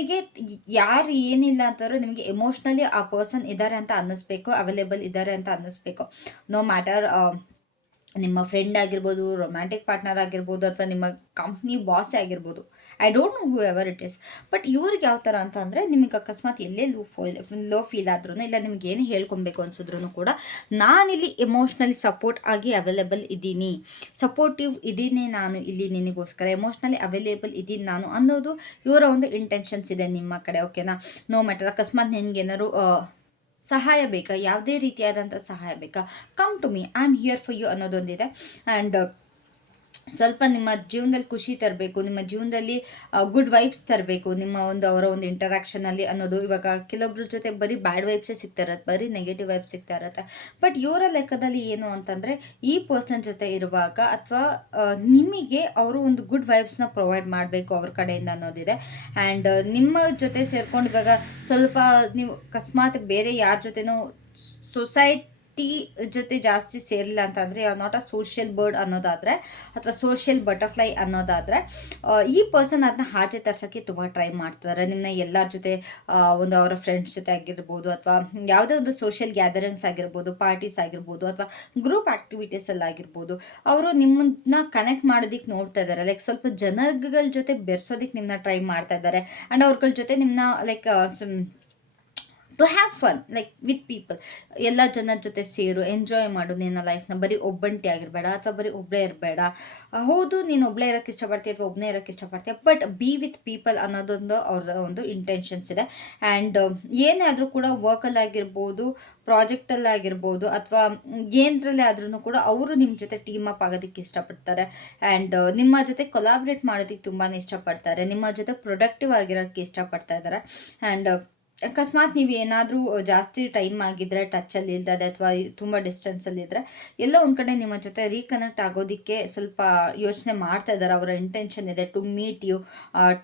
ಯಾರು ಏನಿಲ್ಲ ಅಂತಂದರೂ ನಿಮಗೆ ಎಮೋಷ್ನಲಿ ಆ ಪರ್ಸನ್ ಇದ್ದಾರೆ ಅಂತ ಅನ್ನಿಸ್ಬೇಕು, ಅವೈಲೇಬಲ್ ಇದ್ದಾರೆ ಅಂತ ಅನ್ನಿಸ್ಬೇಕು. ನೋ ಮ್ಯಾಟರ್ ನಿಮ್ಮ ಫ್ರೆಂಡ್ ಆಗಿರ್ಬೋದು, ರೊಮ್ಯಾಂಟಿಕ್ ಪಾರ್ಟ್ನರ್ ಆಗಿರ್ಬೋದು, ಅಥವಾ ನಿಮ್ಮ ಕಂಪ್ನಿ ಬಾಸೇ ಆಗಿರ್ಬೋದು. I don't know who ever it is. But ಇವ್ರಿಗೆ ಯಾವ ಥರ ಅಂತ ಅಂದರೆ, ನಿಮಗೆ ಅಕಸ್ಮಾತ್ ಎಲ್ಲೇ ಲೋ ಫೀಲ್ ಆದ್ರೂ, ಇಲ್ಲ ನಿಮ್ಗೆ ಏನು ಹೇಳ್ಕೊಬೇಕು ಅನ್ಸಿದ್ರು ಕೂಡ, ನಾನಿಲ್ಲಿ ಎಮೋಷ್ನಲಿ ಸಪೋರ್ಟ್ ಆಗಿ ಅವೈಲೇಬಲ್ ಇದ್ದೀನಿ, ಸಪೋರ್ಟಿವ್ ಇದ್ದೀನಿ ನಾನು ಇಲ್ಲಿ ನಿನಗೋಸ್ಕರ, ಎಮೋಷ್ನಲಿ ಅವೈಲೇಬಲ್ ಇದ್ದೀನಿ ನಾನು ಅನ್ನೋದು ಇವರ ಒಂದು ಇಂಟೆನ್ಷನ್ಸ್ ಇದೆ ನಿಮ್ಮ ಕಡೆ. ಓಕೆನಾ? ನೋ ಮ್ಯಾಟರ್, ಅಕಸ್ಮಾತ್ ನಿನ್ಗೇನಾದ್ರು ಸಹಾಯ ಬೇಕಾ, ಯಾವುದೇ ರೀತಿಯಾದಂಥ ಸಹಾಯ ಬೇಕಾ, come to me, I am here for you ಅನ್ನೋದೊಂದಿದೆ. ಆ್ಯಂಡ್ ಸ್ವಲ್ಪ ನಿಮ್ಮ ಜೀವನದಲ್ಲಿ ಖುಷಿ ತರಬೇಕು, ನಿಮ್ಮ ಜೀವನದಲ್ಲಿ ಗುಡ್ ವೈಬ್ಸ್ ತರಬೇಕು, ನಿಮ್ಮ ಒಂದು ಅವರ ಒಂದು ಇಂಟರಾಕ್ಷನಲ್ಲಿ ಅನ್ನೋದು. ಇವಾಗ ಕೆಲವೊಬ್ರ ಜೊತೆ ಬರೀ ಬ್ಯಾಡ್ ವೈಬ್ಸೇ ಸಿಗ್ತಾ ಇರತ್ತೆ, ಬರೀ ನೆಗೆಟಿವ್ ವೈಬ್ಸ್ ಸಿಗ್ತಾ ಇರತ್ತೆ. ಬಟ್ ಇವರ ಲೆಕ್ಕದಲ್ಲಿ ಏನು ಅಂತಂದರೆ, ಈ ಪರ್ಸನ್ ಜೊತೆ ಇರುವಾಗ ಅಥವಾ ನಿಮಗೆ ಅವರು ಒಂದು ಗುಡ್ ವೈಬ್ಸ್ನ ಪ್ರೊವೈಡ್ ಮಾಡಬೇಕು ಅವ್ರ ಕಡೆಯಿಂದ ಅನ್ನೋದಿದೆ. ಆ್ಯಂಡ್ ನಿಮ್ಮ ಜೊತೆ ಸೇರ್ಕೊಂಡು ಇವಾಗ ಸ್ವಲ್ಪ ನೀವು ಅಕಸ್ಮಾತ್ ಬೇರೆ ಯಾರ ಜೊತೆನೂ ಸೊಸೈಟಿ ಜೊತೆ ಜಾಸ್ತಿ ಸೇರಿಲ್ಲ ಅಂತಂದರೆ, are not a social bird ಅನ್ನೋದಾದರೆ, ಅಥವಾ ಸೋಷಿಯಲ್ ಬಟರ್ಫ್ಲೈ ಅನ್ನೋದಾದರೆ, ಈ ಪರ್ಸನ್ ಅದನ್ನ ಆಚೆ ತರ್ಸೋಕ್ಕೆ ತುಂಬ ಟ್ರೈ ಮಾಡ್ತಿದ್ದಾರೆ. ನಿಮ್ಮನ್ನ ಎಲ್ಲರ ಜೊತೆ ಒಂದು ಅವರ ಫ್ರೆಂಡ್ಸ್ ಜೊತೆ ಆಗಿರ್ಬೋದು, ಅಥವಾ ಯಾವುದೇ ಒಂದು ಸೋಷಿಯಲ್ ಗ್ಯಾದರಿಂಗ್ಸ್ ಆಗಿರ್ಬೋದು, ಪಾರ್ಟೀಸ್ ಆಗಿರ್ಬೋದು, ಅಥವಾ ಗ್ರೂಪ್ ಆ್ಯಕ್ಟಿವಿಟೀಸಲ್ಲಾಗಿರ್ಬೋದು, ಅವರು ನಿಮ್ಮನ್ನ ಕನೆಕ್ಟ್ ಮಾಡೋದಕ್ಕೆ ನೋಡ್ತಾ ಇದ್ದಾರೆ. ಲೈಕ್ ಸ್ವಲ್ಪ ಜನಗಳ ಜೊತೆ ಬೆರೆಸೋದಕ್ಕೆ ನಿಮ್ಮನ್ನ ಟ್ರೈ ಮಾಡ್ತಾ ಇದ್ದಾರೆ. ಆ್ಯಂಡ್ ಅವ್ರಗಳ ಜೊತೆ ನಿಮ್ಮನ್ನ like to have fun, like with people, ಎಲ್ಲ ಜನರ ಜೊತೆ ಸೇರು, ಎಂಜಾಯ್ ಮಾಡು ನಿನ್ನ ಲೈಫ್ನ. ಬರೀ ಒಬ್ಬಂಟಿ ಆಗಿರಬೇಡ, ಅಥವಾ ಬರೀ ಒಬ್ಬಳೇ ಇರಬೇಡ. ಹೌದು, ನೀನು ಒಬ್ಬಳೇ ಇರೋಕ್ಕೆ ಇಷ್ಟಪಡ್ತೀಯ ಅಥವಾ ಒಬ್ಬನೇ ಇರೋಕ್ಕೆ ಇಷ್ಟಪಡ್ತೀಯ, ಬಟ್ ಬಿ ವಿತ್ ಪೀಪಲ್ ಅನ್ನೋದೊಂದು ಅವ್ರ ಒಂದು ಇಂಟೆನ್ಷನ್ಸ್ ಇದೆ. ಆ್ಯಂಡ್ ಏನೇ ಆದರೂ ಕೂಡ ವರ್ಕಲ್ಲಾಗಿರ್ಬೋದು, ಪ್ರಾಜೆಕ್ಟಲ್ಲಾಗಿರ್ಬೋದು, ಅಥವಾ ಏನರಲ್ಲೇ ಆದ್ರೂ ಕೂಡ ಅವರು ನಿಮ್ಮ ಜೊತೆ ಟೀಮ್ ಅಪ್ ಆಗೋದಕ್ಕೆ ಇಷ್ಟಪಡ್ತಾರೆ. ಆ್ಯಂಡ್ ನಿಮ್ಮ ಜೊತೆ ಕೊಲಾಬ್ರೇಟ್ ಮಾಡೋದಕ್ಕೆ ತುಂಬಾ ಇಷ್ಟಪಡ್ತಾರೆ, ನಿಮ್ಮ ಜೊತೆ ಪ್ರೊಡಕ್ಟಿವ್ ಆಗಿರೋಕ್ಕೆ ಇಷ್ಟಪಡ್ತಾ ಇದ್ದಾರೆ. ಆ್ಯಂಡ್ ಅಕಸ್ಮಾತ್ ನೀವು ಏನಾದರೂ ಜಾಸ್ತಿ ಟೈಮ್ ಆಗಿದ್ದರೆ, ಟಚ್ಚಲ್ಲಿ ಇಲ್ದದೆ, ಅಥವಾ ತುಂಬ ಡಿಸ್ಟೆನ್ಸಲ್ಲಿದ್ದರೆ, ಎಲ್ಲೋ ಒಂದು ಕಡೆ ನಿಮ್ಮ ಜೊತೆ ರೀಕನೆಕ್ಟ್ ಆಗೋದಕ್ಕೆ ಸ್ವಲ್ಪ ಯೋಚನೆ ಮಾಡ್ತಾ ಇದ್ದಾರೆ. ಅವರ ಇಂಟೆನ್ಷನ್ ಇದೆ to meet you,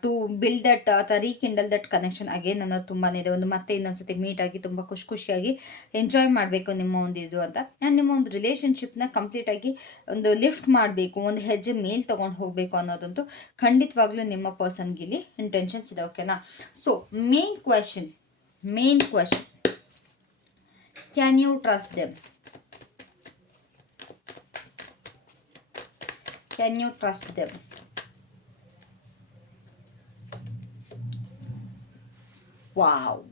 to build that ಅಥವಾ ರೀಕಿಂಡಲ್ ದಟ್ ಕನೆಕ್ಷನ್ ಅಗೇನ್ ಅನ್ನೋದು ತುಂಬಾ ಇದೆ. ಒಂದು ಮತ್ತೆ ಇನ್ನೊಂದ್ಸತಿ ಮೀಟ್ ಆಗಿ ತುಂಬ ಖುಷಿಯಾಗಿ ಎಂಜಾಯ್ ಮಾಡಬೇಕು ನಿಮ್ಮ ಒಂದು ಇದು ಅಂತ. ಆ್ಯಂಡ್ ನಿಮ್ಮ ಒಂದು ರಿಲೇಷನ್ಶಿಪ್ನ ಕಂಪ್ಲೀಟಾಗಿ ಒಂದು ಲಿಫ್ಟ್ ಮಾಡಬೇಕು, ಒಂದು ಹೆಜ್ಜೆ ಮೇಲೆ ತೊಗೊಂಡು ಹೋಗಬೇಕು ಅನ್ನೋದಂತೂ ಖಂಡಿತವಾಗ್ಲೂ ನಿಮ್ಮ ಪರ್ಸನ್ಗಿಲ್ಲಿ ಇಂಟೆನ್ಷನ್ಸ್ ಇದೆ. ಓಕೆನಾ? So main question, can you trust them? Can you trust them? Wow,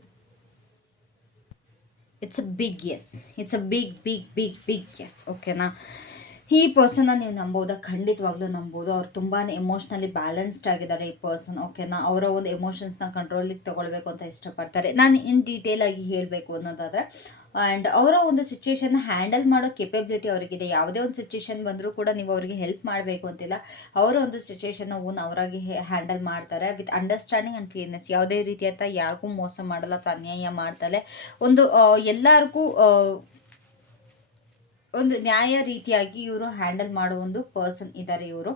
it's a big yes. It's a big yes. ಓಕೆನಾ? ಈ ಪರ್ಸನ್ನ ನೀವು ನಂಬೋದಾ? ಖಂಡಿತವಾಗ್ಲೂ ನಂಬೋದು. ಅವ್ರು ತುಂಬಾ ಎಮೋಷ್ನಲಿ ಬ್ಯಾಲೆನ್ಸ್ಡ್ ಆಗಿದ್ದಾರೆ ಈ ಪರ್ಸನ್. ಓಕೆನಾ? ಅವರ ಒಂದು ಎಮೋಷನ್ಸ್ನ ಕಂಟ್ರೋಲಿಗೆ ತೊಗೊಳ್ಬೇಕು ಅಂತ ಇಷ್ಟಪಡ್ತಾರೆ. ನಾನು ಇನ್ ಡೀಟೇಲ್ ಆಗಿ ಹೇಳಬೇಕು ಅನ್ನೋದಾದರೆ, ಆ್ಯಂಡ್ ಅವರ ಒಂದು ಸಿಚುವೇಶನ್ನ ಹ್ಯಾಂಡಲ್ ಮಾಡೋ ಕೆಪಬಿಲಿಟಿ ಅವರಿಗಿದೆ. ಯಾವುದೇ ಒಂದು ಸಿಚುವೇಶನ್ ಬಂದರೂ ಕೂಡ ನೀವು ಅವರಿಗೆ ಹೆಲ್ಪ್ ಮಾಡಬೇಕು ಅಂತಿಲ್ಲ. ಅವರ ಒಂದು ಸಿಚುವೇಶನ್ನ ಅವರಾಗಿ ಹ್ಯಾಂಡಲ್ ಮಾಡ್ತಾರೆ ವಿತ್ ಅಂಡರ್ಸ್ಟ್ಯಾಂಡಿಂಗ್ ಆ್ಯಂಡ್ ಫೇರ್ನೆಸ್. ಯಾವುದೇ ರೀತಿಯಂತ ಯಾರಿಗೂ ಮೋಸ ಮಾಡಲ್ಲ ಅಥವಾ ಅನ್ಯಾಯ ಮಾಡ್ತಲೆ ಒಂದು ಎಲ್ಲರಿಗೂ ಒಂದು ನ್ಯಾಯ ರೀತಿಯಾಗಿ ಇವರು ಹ್ಯಾಂಡಲ್ ಮಾಡೋ ಒಂದು ಪರ್ಸನ್ ಇದ್ದಾರೆ ಇವರು.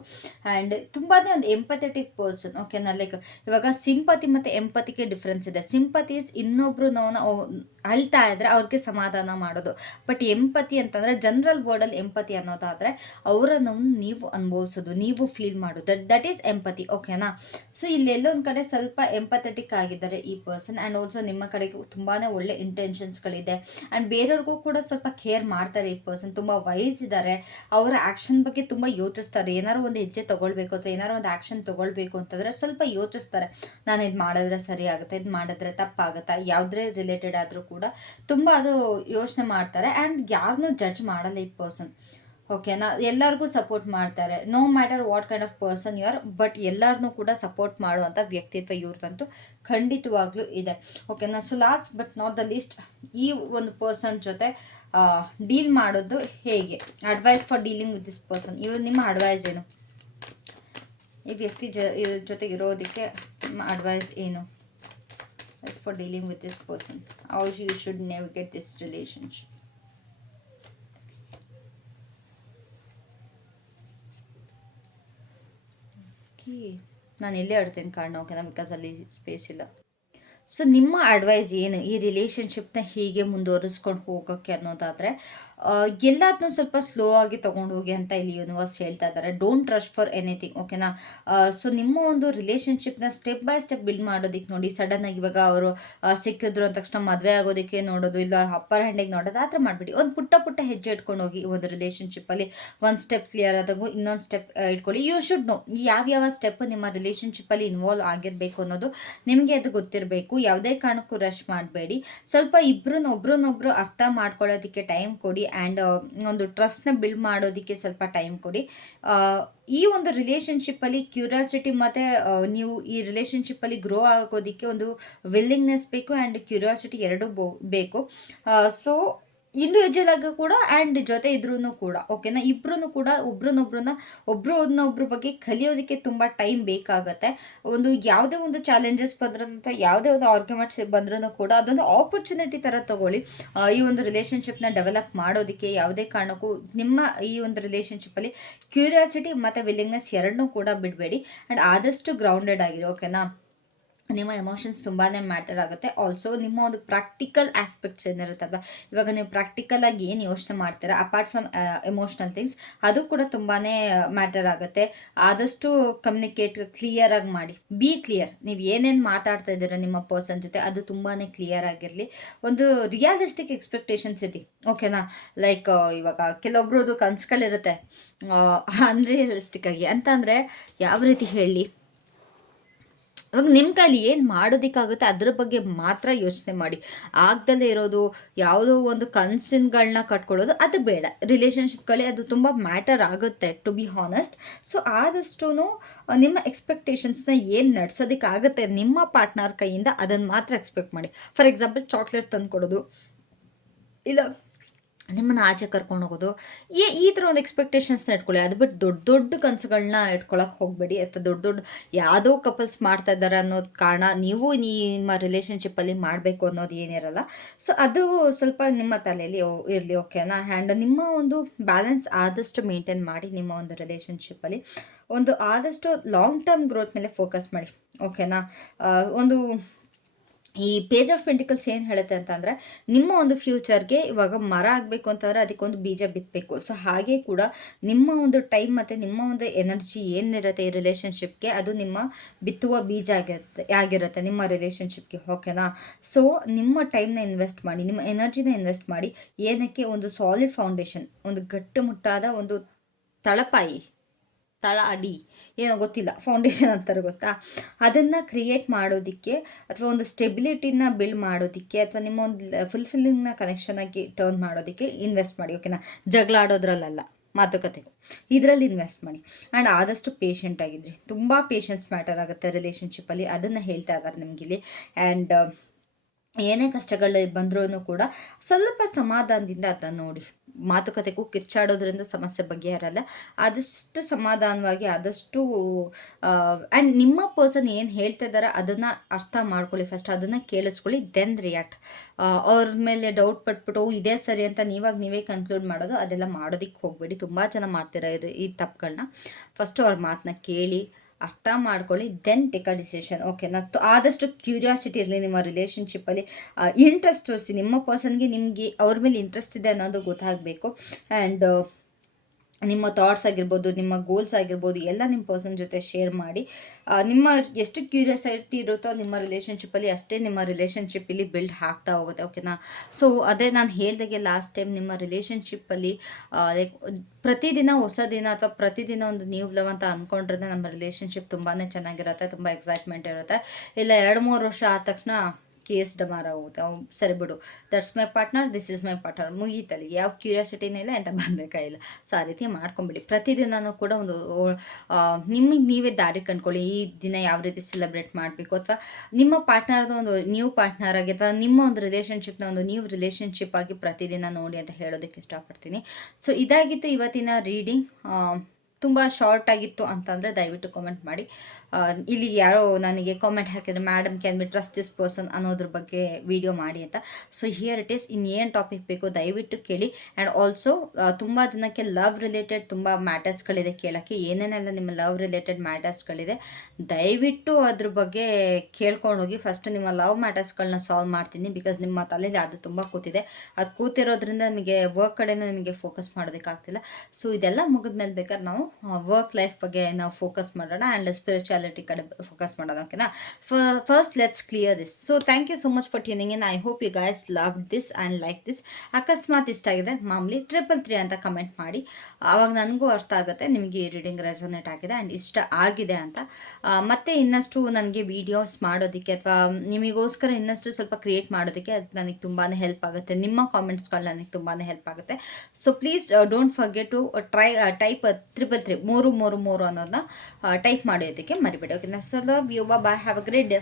ಆ್ಯಂಡ್ ತುಂಬಾ ಒಂದು ಎಂಪಥೆಟಿಕ್ ಪರ್ಸನ್. ಓಕೆನಾ, ಲೈಕ್ ಇವಾಗ ಸಿಂಪತಿ ಮತ್ತು ಎಂಪತಿಗೆ ಡಿಫ್ರೆನ್ಸ್ ಇದೆ. ಸಿಂಪತೀಸ್ ಇನ್ನೊಬ್ರು ನಾವು ಅಳ್ತಾ ಇದ್ರೆ ಅವ್ರಿಗೆ ಸಮಾಧಾನ ಮಾಡೋದು. ಬಟ್ ಎಂಪತಿ ಅಂತಂದರೆ ಜನರಲ್ ವರ್ಡಲ್ಲಿ ಎಂಪತಿ ಅನ್ನೋದಾದರೆ ಅವರನ್ನು ನೀವು ಅನುಭವಿಸೋದು, ನೀವು ಫೀಲ್ ಮಾಡೋದು, ದಟ್ ಈಸ್ ಎಂಪತಿ. ಓಕೆನಾ, ಸೊ ಇಲ್ಲೆಲ್ಲೊಂದು ಕಡೆ ಸ್ವಲ್ಪ ಎಂಪಥೆಟಿಕ್ ಆಗಿದ್ದಾರೆ ಈ ಪರ್ಸನ್. ಆ್ಯಂಡ್ ಆಲ್ಸೋ ನಿಮ್ಮ ಕಡೆಗೆ ತುಂಬಾ ಒಳ್ಳೆ ಇಂಟೆನ್ಷನ್ಸ್ಗಳಿದೆ. ಆ್ಯಂಡ್ ಬೇರೆಯವ್ರಿಗೂ ಕೂಡ ಸ್ವಲ್ಪ ಕೇರ್ ಮಾಡ್ತಾರೆ ಈ ಪರ್ಸನ್. ತುಂಬ ವಯಸ್ಸಿದ್ದಾರೆ, ಅವರ ಆ್ಯಕ್ಷನ್ ಬಗ್ಗೆ ತುಂಬ ಯೋಚಿಸ್ತಾರೆ. ಏನಾರು ಒಂದು ಹೆಜ್ಜೆ ತೊಗೊಳ್ಬೇಕು ಅಥವಾ ಏನಾರು ಒಂದು ಆ್ಯಕ್ಷನ್ ತೊಗೊಳ್ಬೇಕು ಅಂತಂದರೆ ಸ್ವಲ್ಪ ಯೋಚಿಸ್ತಾರೆ. ನಾನು ಇದು ಮಾಡಿದ್ರೆ ಸರಿ ಆಗುತ್ತೆ, ಇದು ಮಾಡಿದ್ರೆ ತಪ್ಪಾಗುತ್ತಾ, ಯಾವುದೇ ರಿಲೇಟೆಡ್ ಆದರೂ ಕೂಡ ತುಂಬ ಅದು ಯೋಚನೆ ಮಾಡ್ತಾರೆ. ಆ್ಯಂಡ್ ಯಾರನ್ನೂ ಜಡ್ಜ್ ಮಾಡಲ್ಲ ಈ ಪರ್ಸನ್. ಓಕೆನಾ, ಎಲ್ಲರಿಗೂ ಸಪೋರ್ಟ್ ಮಾಡ್ತಾರೆ. No matter what kind of person you are, but ಎಲ್ಲರನ್ನೂ ಕೂಡ ಸಪೋರ್ಟ್ ಮಾಡುವಂಥ ವ್ಯಕ್ತಿತ್ವ ಇವ್ರದಂತೂ ಖಂಡಿತವಾಗ್ಲೂ ಇದೆ. ಓಕೆನಾ, so last but not the least, ಈ ಒಂದು ಪರ್ಸನ್ ಜೊತೆ ಡೀಲ್ ಮಾಡೋದು ಹೇಗೆ, advice for dealing with this person. ಇವ್ರು ನಿಮ್ಮ ಅಡ್ವೈಸ್ ಏನು, ಈ ವ್ಯಕ್ತಿ ಜೊತೆ ಇರೋದಕ್ಕೆ ನಿಮ್ಮ ಅಡ್ವೈಸ್ ಏನು for dealing with this person, how you should navigate this relationship. ನಾನು ಇಲ್ಲೇ ಆಡ್ತೇನೆ ಕಾರಣ. ಓಕೆನಾ, ಬಿಕಾಸ್ ಅಲ್ಲಿ ಸ್ಪೇಸ್ ಇಲ್ಲ. ಸೊ ನಿಮ್ಮ ಅಡ್ವೈಸ್ ಏನು ಈ ರಿಲೇಷನ್ಶಿಪ್ನ ಹೀಗೆ ಮುಂದುವರಿಸ್ಕೊಂಡು ಹೋಗೋಕ್ಕೆ ಅನ್ನೋದಾದರೆ, ಎಲ್ಲದನ್ನೂ ಸ್ವಲ್ಪ ಸ್ಲೋ ಆಗಿ ತೊಗೊಂಡು ಹೋಗಿ ಅಂತ ಇಲ್ಲಿ ಯೂನಿವರ್ಸ್ ಹೇಳ್ತಾ ಇದ್ದಾರೆ. Don't rush for anything. ಓಕೆನಾ, ಸೊ ನಿಮ್ಮ ಒಂದು ರಿಲೇಷನ್ಶಿಪ್ನ ಸ್ಟೆಪ್ ಬೈ ಸ್ಟೆಪ್ ಬಿಲ್ಡ್ ಮಾಡೋದಕ್ಕೆ ನೋಡಿ. ಸಡನ್ನಾಗಿ ಇವಾಗ ಅವರು ಸಿಕ್ಕಿದ್ರು ಅಂದ ತಕ್ಷಣ ಮದುವೆ ಆಗೋದಕ್ಕೆ ನೋಡೋದು, ಇಲ್ಲ ಅಪ್ಪರ್ ಹ್ಯಾಂಡಿಗೆ ನೋಡೋದು, ಆ ಥರ ಮಾಡಿಬಿಡಿ. ಒಂದು ಪುಟ್ಟ ಪುಟ್ಟ ಹೆಜ್ಜೆ ಇಟ್ಕೊಂಡು ಹೋಗಿ. ಒಂದು ರಿಲೇಷನ್ಶಿಪ್ಪಲ್ಲಿ ಒಂದು ಸ್ಟೆಪ್ ಕ್ಲಿಯರ್ ಆದಾಗೂ ಇನ್ನೊಂದು ಸ್ಟೆಪ್ ಇಟ್ಕೊಳ್ಳಿ. ಯು ಶುಡ್ ನೋ ಯಾವ್ಯಾವ ಸ್ಟೆಪ್ ನಿಮ್ಮ ರಿಲೇಷನ್ಶಿಪ್ಪಲ್ಲಿ ಇನ್ವಾಲ್ವ್ ಆಗಿರಬೇಕು ಅನ್ನೋದು ನಿಮಗೆ ಅದು ಗೊತ್ತಿರಬೇಕು. ಯಾವುದೇ ಕಾರಣಕ್ಕೂ ರಶ್ ಮಾಡಬೇಡಿ. ಸ್ವಲ್ಪ ಒಬ್ರನ್ನೊಬ್ರು ಅರ್ಥ ಮಾಡ್ಕೊಳ್ಳೋದಕ್ಕೆ ಟೈಮ್ ಕೊಡಿ. ಆ್ಯಂಡ್ ಒಂದು ಟ್ರಸ್ಟ್ನ ಬಿಲ್ಡ್ ಮಾಡೋದಕ್ಕೆ ಸ್ವಲ್ಪ ಟೈಮ್ ಕೊಡಿ. ಈ ಒಂದು ರಿಲೇಷನ್ಶಿಪ್ಪಲ್ಲಿ ಕ್ಯೂರಿಯಾಸಿಟಿ ಮತ್ತು ನೀವು ಈ ರಿಲೇಷನ್ಶಿಪ್ಪಲ್ಲಿ ಗ್ರೋ ಆಗೋದಕ್ಕೆ ಒಂದು ವಿಲ್ಲಿಂಗ್ನೆಸ್ ಬೇಕು ಆ್ಯಂಡ್ ಕ್ಯೂರಿಯಾಸಿಟಿ ಎರಡೂ ಬೇಕು. ಸೊ ಇಂಡಿವಿಜುವಲ್ ಆಗಿ ಕೂಡ ಆ್ಯಂಡ್ ಜೊತೆ ಇದ್ರೂ ಕೂಡ. ಓಕೆನಾ, ಇಬ್ಬರೂ ಕೂಡ ಒಬ್ರನ್ನೊಬ್ರ ಬಗ್ಗೆ ಕಲಿಯೋದಕ್ಕೆ ತುಂಬ ಟೈಮ್ ಬೇಕಾಗತ್ತೆ. ಒಂದು ಯಾವುದೇ ಒಂದು ಚಾಲೆಂಜಸ್ ಬಂದ್ರಂತ, ಯಾವುದೇ ಒಂದು ಆರ್ಗ್ಯುಮೆಂಟ್ಸ್ ಬಂದ್ರೂ ಕೂಡ ಅದೊಂದು ಆಪರ್ಚುನಿಟಿ ಥರ ತಗೊಳ್ಳಿ. ಈ ಒಂದು ರಿಲೇಷನ್ಶಿಪ್ನ ಡೆವಲಪ್ ಮಾಡೋದಕ್ಕೆ ಯಾವುದೇ ಕಾರಣಕ್ಕೂ ನಿಮ್ಮ ಈ ಒಂದು ರಿಲೇಷನ್ಶಿಪ್ಪಲ್ಲಿ ಕ್ಯೂರಿಯಾಸಿಟಿ ಮತ್ತು ವಿಲ್ಲಿಂಗ್ನೆಸ್ ಎರಡನ್ನೂ ಕೂಡ ಬಿಡಬೇಡಿ. ಆ್ಯಂಡ್ ಆದಷ್ಟು ಗ್ರೌಂಡೆಡ್ ಆಗಿರಿ. ಓಕೆನಾ, ನಿಮ್ಮ ಎಮೋಷನ್ಸ್ ತುಂಬಾ ಮ್ಯಾಟರ್ ಆಗುತ್ತೆ. ಆಲ್ಸೋ ನಿಮ್ಮ ಒಂದು ಪ್ರಾಕ್ಟಿಕಲ್ ಆಸ್ಪೆಕ್ಟ್ಸ್ ಏನಿರುತ್ತಲ್ವ, ಇವಾಗ ನೀವು ಪ್ರಾಕ್ಟಿಕಲ್ ಆಗಿ ಏನು ಯೋಚನೆ ಮಾಡ್ತೀರಾ ಅಪಾರ್ಟ್ ಫ್ರಮ್ ಎಮೋಷ್ನಲ್ ಥಿಂಗ್ಸ್, ಅದು ಕೂಡ ತುಂಬಾ ಮ್ಯಾಟರ್ ಆಗುತ್ತೆ. ಆದಷ್ಟು ಕಮ್ಯುನಿಕೇಟ್ ಕ್ಲಿಯರ್ ಆಗಿ ಮಾಡಿ. B clear. ನೀವು ಏನೇನು ಮಾತಾಡ್ತಾ ಇದ್ದೀರಾ ನಿಮ್ಮ ಪರ್ಸನ್ ಜೊತೆ ಅದು ತುಂಬಾ ಕ್ಲಿಯರ್ ಆಗಿರಲಿ. ಒಂದು ರಿಯಾಲಿಸ್ಟಿಕ್ ಎಕ್ಸ್ಪೆಕ್ಟೇಷನ್ಸ್ ಇರಲಿ. ಓಕೆನಾ, ಲೈಕ್ ಇವಾಗ ಕೆಲವೊಬ್ರದ್ದು ಕನಸುಗಳಿರುತ್ತೆ ಅನ್ರಿಯಲಿಸ್ಟಿಕ್ ಆಗಿ. ಅಂತಂದರೆ ಯಾವ ರೀತಿ ಹೇಳಿ, ಇವಾಗ ನಿಮ್ಮ ಕೈಲಿ ಏನು ಮಾಡೋದಕ್ಕಾಗುತ್ತೆ ಅದ್ರ ಬಗ್ಗೆ ಮಾತ್ರ ಯೋಚನೆ ಮಾಡಿ. ಆಗ್ದಲೇ ಇರೋದು ಯಾವುದೋ ಒಂದು ಕನ್ಸಿನ್ಗಳನ್ನ ಕಟ್ಕೊಳ್ಳೋದು ಅದು ಬೇಡ. ರಿಲೇಷನ್ಶಿಪ್ಗಳೇ ಅದು ತುಂಬ ಮ್ಯಾಟರ್ ಆಗುತ್ತೆ ಟು ಬಿ ಹಾನೆಸ್ಟ್. ಸೊ ಆದಷ್ಟು ನಿಮ್ಮ ಎಕ್ಸ್ಪೆಕ್ಟೇಷನ್ಸ್ನ ಏನು ನಡೆಸೋದಕ್ಕಾಗುತ್ತೆ ನಿಮ್ಮ ಪಾರ್ಟ್ನರ್ ಕೈಯಿಂದ ಅದನ್ನು ಮಾತ್ರ ಎಕ್ಸ್ಪೆಕ್ಟ್ ಮಾಡಿ. ಫಾರ್ ಎಕ್ಸಾಂಪಲ್ ಚಾಕ್ಲೇಟ್ ತಂದು ಕೊಡೋದು, ಇಲ್ಲ ನಿಮ್ಮನ್ನು ಆಚೆ ಕರ್ಕೊಂಡು ಹೋಗೋದು, ಈ ಥರ ಒಂದು ಎಕ್ಸ್ಪೆಕ್ಟೇಷನ್ಸ್ನ ಇಟ್ಕೊಳ್ಳಿ. ಅದು ಬಿಟ್ಟು ದೊಡ್ಡ ದೊಡ್ಡ ಕನಸುಗಳನ್ನ ಇಟ್ಕೊಳಕ್ಕೆ ಹೋಗಬೇಡಿ. ಅಥವಾ ದೊಡ್ಡ ಯಾವುದೋ ಕಪಲ್ಸ್ ಮಾಡ್ತಾ ಇದ್ದಾರೆ ಅನ್ನೋದು ಕಾರಣ ನೀವು ನಿಮ್ಮ ರಿಲೇಷನ್ಶಿಪ್ಪಲ್ಲಿ ಮಾಡಬೇಕು ಅನ್ನೋದು ಏನಿರಲ್ಲ. ಸೊ ಅದು ಸ್ವಲ್ಪ ನಿಮ್ಮ ತಲೆಯಲ್ಲಿ ಇರಲಿ. ಓಕೆನಾ, ಆ್ಯಂಡ್ ನಿಮ್ಮ ಒಂದು ಬ್ಯಾಲೆನ್ಸ್ ಆದಷ್ಟು ಮೇಂಟೈನ್ ಮಾಡಿ. ನಿಮ್ಮ ಒಂದು ರಿಲೇಷನ್ಶಿಪ್ಪಲ್ಲಿ ಒಂದು ಆದಷ್ಟು ಲಾಂಗ್ ಟರ್ಮ್ ಗ್ರೋತ್ ಮೇಲೆ ಫೋಕಸ್ ಮಾಡಿ. ಓಕೆನಾ, ಒಂದು ಈ ಪೇಜ್ ಆಫ್ ಪೆಂಟಿಕಲ್ಸ್ ಏನು ಹೇಳುತ್ತೆ ಅಂತಂದರೆ, ನಿಮ್ಮ ಒಂದು ಫ್ಯೂಚರ್ಗೆ ಇವಾಗ ಮರ ಆಗಬೇಕು ಅಂತಂದರೆ ಅದಕ್ಕೊಂದು ಬೀಜ ಬಿತ್ತಬೇಕು. ಸೊ ಹಾಗೆ ಕೂಡ ನಿಮ್ಮ ಒಂದು ಟೈಮ್ ಮತ್ತು ನಿಮ್ಮ ಒಂದು ಎನರ್ಜಿ ಏನಿರುತ್ತೆ ಈ ರಿಲೇಷನ್ಶಿಪ್ಗೆ, ಅದು ನಿಮ್ಮ ಬಿತ್ತುವ ಬೀಜ ಆಗಿರುತ್ತೆ ನಿಮ್ಮ ರಿಲೇಷನ್ಶಿಪ್ಗೆ. ಓಕೆನಾ, ಸೊ ನಿಮ್ಮ ಟೈಮ್ನ ಇನ್ವೆಸ್ಟ್ ಮಾಡಿ, ನಿಮ್ಮ ಎನರ್ಜಿನ ಇನ್ವೆಸ್ಟ್ ಮಾಡಿ. ಏನಕ್ಕೆ, ಒಂದು ಸಾಲಿಡ್ ಫೌಂಡೇಶನ್, ಒಂದು ಗಟ್ಟುಮುಟ್ಟಾದ ಒಂದು ತಳಪಾಯಿ, ತಳ ಅಡಿ ಏನೋ ಗೊತ್ತಿಲ್ಲ, ಫೌಂಡೇಶನ್ ಅಂತಾರೆ ಗೊತ್ತಾ, ಅದನ್ನು ಕ್ರಿಯೇಟ್ ಮಾಡೋದಕ್ಕೆ ಅಥವಾ ಒಂದು ಸ್ಟೆಬಿಲಿಟಿನ ಬಿಲ್ಡ್ ಮಾಡೋದಕ್ಕೆ ಅಥವಾ ನಿಮ್ಮ ಒಂದು ಫುಲ್ಫಿಲ್ಲಿಂಗ್ನ ಕನೆಕ್ಷನಾಗಿ ಟರ್ನ್ ಮಾಡೋದಕ್ಕೆ ಇನ್ವೆಸ್ಟ್ ಮಾಡಿ. ಓಕೆನಾ, ಜಗಳ ಆಡೋದ್ರಲ್ಲ, ಮಾತುಕತೆ ಇದರಲ್ಲಿ ಇನ್ವೆಸ್ಟ್ ಮಾಡಿ. ಆ್ಯಂಡ್ ಆದಷ್ಟು ಪೇಷಂಟ್ ಆಗಿದ್ರಿ. ತುಂಬ ಪೇಷನ್ಸ್ ಮ್ಯಾಟರ್ ಆಗುತ್ತೆ ರಿಲೇಷನ್ಶಿಪ್ಪಲ್ಲಿ, ಅದನ್ನು ಹೇಳ್ತಾ ಇದ್ದಾರೆ ನಿಮಗಿಲ್ಲಿ. ಆ್ಯಂಡ್ ಏನೇ ಕಷ್ಟಗಳು ಬಂದ್ರೂ ಕೂಡ ಸ್ವಲ್ಪ ಸಮಾಧಾನದಿಂದ ಅದನ್ನ ನೋಡಿ. ಮಾತುಕತೆಗೂ ಕಿರ್ಚಾಡೋದ್ರಿಂದ ಸಮಸ್ಯೆ ಬಗೆಹರಲ್ಲ. ಆದಷ್ಟು ಸಮಾಧಾನವಾಗಿ, ಆದಷ್ಟು ಆ್ಯಂಡ್ ನಿಮ್ಮ ಪರ್ಸನ್ ಏನು ಹೇಳ್ತಾ ಇದ್ದಾರೆ ಅದನ್ನು ಅರ್ಥ ಮಾಡ್ಕೊಳ್ಳಿ. ಫಸ್ಟ್ ಅದನ್ನು ಕೇಳಿಸ್ಕೊಳ್ಳಿ, ದೆನ್ ರಿಯಾಕ್ಟ್. ಅವ್ರ ಮೇಲೆ ಡೌಟ್ ಪಟ್ಬಿಟ್ಟು ಇದೇ ಸರಿ ಅಂತ ನೀವೇ ಕನ್ಕ್ಲೂಡ್ ಮಾಡೋದು, ಅದೆಲ್ಲ ಮಾಡೋದಕ್ಕೆ ಹೋಗಬೇಡಿ. ತುಂಬ ಜನ ಮಾಡ್ತೀರಾ ಈ ತಪ್ಪುಗಳನ್ನ. ಫಸ್ಟು ಅವ್ರ ಮಾತನ್ನ ಕೇಳಿ, ಅರ್ಥ ಮಾಡ್ಕೊಳ್ಳಿ, ದೆನ್ ಟೇಕ್ ಅ ಡಿಸಿಷನ್. ಓಕೆನಾ? ಆದಷ್ಟು ಕ್ಯೂರಿಯಾಸಿಟಿ ಇರಲಿ ನಿಮ್ಮ ರಿಲೇಷನ್ಶಿಪ್ಪಲ್ಲಿ. ಇಂಟ್ರೆಸ್ಟ್ ತೋರಿಸಿ, ನಿಮ್ಮ ಪರ್ಸನ್ಗೆ ನಿಮಗೆ ಅವ್ರ ಮೇಲೆ ಇಂಟ್ರೆಸ್ಟ್ ಇದೆ ಅನ್ನೋದು ಗೊತ್ತಾಗಬೇಕು. ಆ್ಯಂಡ್ ನಿಮ್ಮ ಥಾಟ್ಸ್ ಆಗಿರ್ಬೋದು, ನಿಮ್ಮ ಗೋಲ್ಸ್ ಆಗಿರ್ಬೋದು, ಎಲ್ಲ ನಿಮ್ಮ ಪರ್ಸನ್ ಜೊತೆ ಶೇರ್ ಮಾಡಿ. ನಿಮ್ಮ ಎಷ್ಟು ಕ್ಯೂರಿಯಾಸಿಟಿ ಇರುತ್ತೋ ನಿಮ್ಮ ರಿಲೇಷನ್ಶಿಪ್ಪಲ್ಲಿ, ಅಷ್ಟೇ ನಿಮ್ಮ ರಿಲೇಷನ್ಶಿಪ್ ಇಲ್ಲಿ ಬಿಲ್ಡ್ ಆಗ್ತಾ ಹೋಗುತ್ತೆ. ಓಕೆನಾ? ಸೊ ಅದೇ ನಾನು ಹೇಳ್ದಾಗೆ ಲಾಸ್ಟ್ ಟೈಮ್, ನಿಮ್ಮ ರಿಲೇಷನ್ಶಿಪ್ಪಲ್ಲಿ ಲೈಕ್ ಪ್ರತಿದಿನ ಹೊಸ ದಿನ ಅಥವಾ ಪ್ರತಿದಿನ ಒಂದು ನ್ಯೂ ಲವ್ ಅಂತ ಅಂದ್ಕೊಂಡ್ರೆ ನಮ್ಮ ರಿಲೇಷನ್ಶಿಪ್ ತುಂಬಾ ಚೆನ್ನಾಗಿರುತ್ತೆ, ತುಂಬ ಎಕ್ಸೈಟ್ಮೆಂಟ್ ಇರುತ್ತೆ. ಇಲ್ಲ 2-3 ವರ್ಷ ಆದ ತಕ್ಷಣ ಕೇಸ್ ಡಮಾರ ಹೋಗುತ್ತೆ. ಸರಿ ಬಿಡು, that's my partner, this is my partner, ಮುಗೀತಲ್ಲಿ. ಯಾವ ಕ್ಯೂರಿಯಾಸಿಟಿನೇ ಇಲ್ಲ, ಎಂತ ಬಂದಬೇಕಾಗಿಲ್ಲ. ಸೊ ಆ ರೀತಿ ಮಾಡ್ಕೊಂಬಿಡಿ. ಪ್ರತಿದಿನವೂ ಕೂಡ ಒಂದು ನಿಮಗೆ ನೀವೇ ದಾರಿ ಕಂಡ್ಕೊಳ್ಳಿ. ಈ ದಿನ ಯಾವ ರೀತಿ ಸೆಲೆಬ್ರೇಟ್ ಮಾಡಬೇಕು, ಅಥವಾ ನಿಮ್ಮ ಪಾರ್ಟ್ನರ್ದು ಒಂದು ನ್ಯೂ ಪಾರ್ಟ್ನರ್ ಆಗಿ, ಅಥವಾ ನಿಮ್ಮ ಒಂದು ರಿಲೇಷನ್ಶಿಪ್ನ ಒಂದು ನ್ಯೂ ರಿಲೇಷನ್ಶಿಪ್ ಆಗಿ ಪ್ರತಿದಿನ ನೋಡಿ ಅಂತ ಹೇಳೋದಕ್ಕೆ ಇಷ್ಟಪಡ್ತೀನಿ. ಸೊ ಇದಾಗಿತ್ತು ಇವತ್ತಿನ ರೀಡಿಂಗ್. ತುಂಬ ಶಾರ್ಟ್ ಆಗಿತ್ತು ಅಂತಂದರೆ ದಯವಿಟ್ಟು ಕಾಮೆಂಟ್ ಮಾಡಿ. ಇಲ್ಲಿ ಯಾರೋ ನನಗೆ ಕಾಮೆಂಟ್ ಹಾಕಿದ್ರೆ, madam can we trust this person ಅನ್ನೋದ್ರ ಬಗ್ಗೆ ವಿಡಿಯೋ ಮಾಡಿ ಅಂತ. So here it is. ಇನ್ನೇನು ಟಾಪಿಕ್ ಬೇಕು ದಯವಿಟ್ಟು ಕೇಳಿ. ಆ್ಯಂಡ್ ಆಲ್ಸೋ ತುಂಬ ಜನಕ್ಕೆ ಲವ್ ರಿಲೇಟೆಡ್ ತುಂಬ ಮ್ಯಾಟರ್ಸ್ಗಳಿದೆ ಕೇಳೋಕ್ಕೆ. ಏನೇನೆಲ್ಲ ನಿಮ್ಮ ಲವ್ ರಿಲೇಟೆಡ್ ಮ್ಯಾಟರ್ಸ್ಗಳಿದೆ ದಯವಿಟ್ಟು ಅದ್ರ ಬಗ್ಗೆ ಕೇಳ್ಕೊಂಡೋಗಿ. ಫಸ್ಟ್ ನಿಮ್ಮ ಲವ್ ಮ್ಯಾಟರ್ಸ್ಗಳನ್ನ ಸಾಲ್ವ್ ಮಾಡ್ತೀನಿ, ಬಿಕಾಸ್ ನಿಮ್ಮ ತಲೆಯಲ್ಲಿ ಅದು ತುಂಬ ಕೂತಿದೆ. ಅದು ಕೂತಿರೋದ್ರಿಂದ ನಿಮಗೆ ವರ್ಕ್ ಕಡೆನೂ ನಿಮಗೆ ಫೋಕಸ್ ಮಾಡೋದಕ್ಕಾಗ್ತಿಲ್ಲ. ಸೊ ಇದೆಲ್ಲ ಮುಗಿದ್ಮೇಲೆ ಬೇಕಾದ್ರೆ ನಾವು ವರ್ಕ್ ಲೈಫ್ ಬಗ್ಗೆ ನಾವು ಫೋಕಸ್ ಮಾಡೋಣ, ಆ್ಯಂಡ್ ಸ್ಪಿರಿಚುಯಾಲಿಟಿ ಕಡೆ ಫೋಕಸ್ ಮಾಡೋಣ. ಓಕೆನಾ? First let's clear this. So thank you so much for tuning in. I hope you guys love this and like this. ಅಕಸ್ಮಾತ್ ಇಷ್ಟ ಆಗಿದೆ ಮಾಮೂಲಿ 333 ಅಂತ ಕಮೆಂಟ್ ಮಾಡಿ. ಆವಾಗ ನನಗೂ ಅರ್ಥ ಆಗುತ್ತೆ ನಿಮಗೆ ಈ ರೀಡಿಂಗ್ ರೆಸೊನೇಟ್ ಆಗಿದೆ ಆ್ಯಂಡ್ ಇಷ್ಟ ಆಗಿದೆ ಅಂತ. ಮತ್ತು ಇನ್ನಷ್ಟು ನನಗೆ ವೀಡಿಯೋಸ್ ಮಾಡೋದಕ್ಕೆ, ಅಥವಾ ನಿಮಗೋಸ್ಕರ ಇನ್ನಷ್ಟು ಸ್ವಲ್ಪ ಕ್ರಿಯೇಟ್ ಮಾಡೋದಕ್ಕೆ ಅದು ನನಗೆ ತುಂಬಾ ಹೆಲ್ಪ್ ಆಗುತ್ತೆ. ನಿಮ್ಮ ಕಾಮೆಂಟ್ಸ್ಗಳು ನನಗೆ ತುಂಬಾ ಹೆಲ್ಪ್ ಆಗುತ್ತೆ. So please don't forget to type 333 ಅನ್ನೋದನ್ನ ಟೈಪ್ ಮಾಡೋದಕ್ಕೆ ಮರಿಬೇಡಿ. ಓಕೆನಾ? So love you, bye, have a great day.